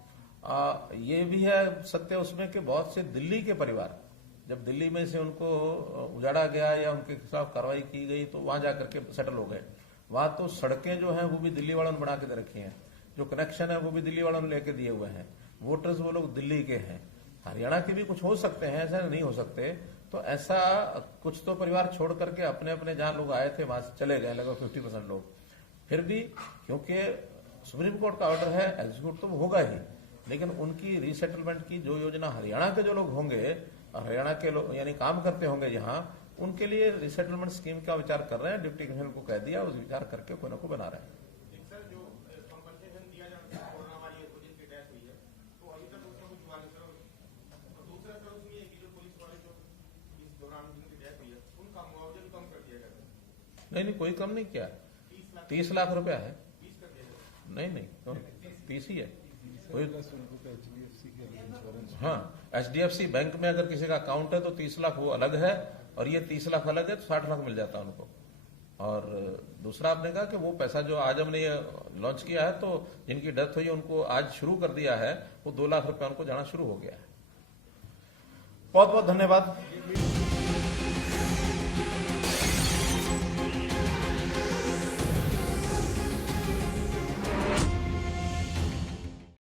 ये भी है सत्य उसमें कि बहुत से दिल्ली के परिवार जब दिल्ली में से उनको उजाड़ा गया या उनके खिलाफ कार्रवाई की गई तो वहां जाकर के सेटल हो गए। वहां तो सड़कें जो हैं वो भी दिल्ली वालों ने बना के दे रखी हैं, जो कनेक्शन है वो भी दिल्ली वालों ने लेके दिए हुए हैं, वोटर्स वो लोग दिल्ली के हैं। हरियाणा के भी कुछ हो सकते हैं, ऐसा नहीं हो सकते। तो ऐसा कुछ तो परिवार छोड़ करके अपने अपने जहां लोग आए थे वहां से चले गए, लगभग 50% लोग। फिर भी क्योंकि सुप्रीम कोर्ट का ऑर्डर है, एग्जीक्यूट तो होगा ही, लेकिन उनकी रीसेटलमेंट की जो योजना हरियाणा के जो लोग होंगे और हरियाणा के लोग यानी काम करते होंगे जहां, उनके लिए रिसेटलमेंट स्कीम का विचार कर रहे हैं। डिप्टी कमिश्नर को कह दिया, उस विचार करके कोई ना कोई बना रहे हैं। सर, जो कंपनसेशन दिया जाता है कोरोना वाली जिनकी डेथ हुई है, तो अभी तक उसका कुछ हुआ नहीं सर। और दूसरा सर, उसमें ये कि जो पुलिस वाले जो इस दौरान जिनकी डेथ हुई है, उनका मुआवजा भी कम कर दिया गया था। नहीं, कोई कम नहीं किया, 30 लाख रुपया है। 20 कर दिया गया। नहीं 30 ही है। हाँ, HDFC बैंक में अगर किसी का अकाउंट है तो 30 लाख वो अलग है, और ये 30 लाख अलग है, तो 60 लाख मिल जाता है उनको। और दूसरा आपने कहा कि वो पैसा जो आज हमने ये लॉन्च किया है, तो जिनकी डेथ हुई है उनको आज शुरू कर दिया है, वो 2 लाख रुपया उनको जाना शुरू हो गया है। बहुत बहुत धन्यवाद।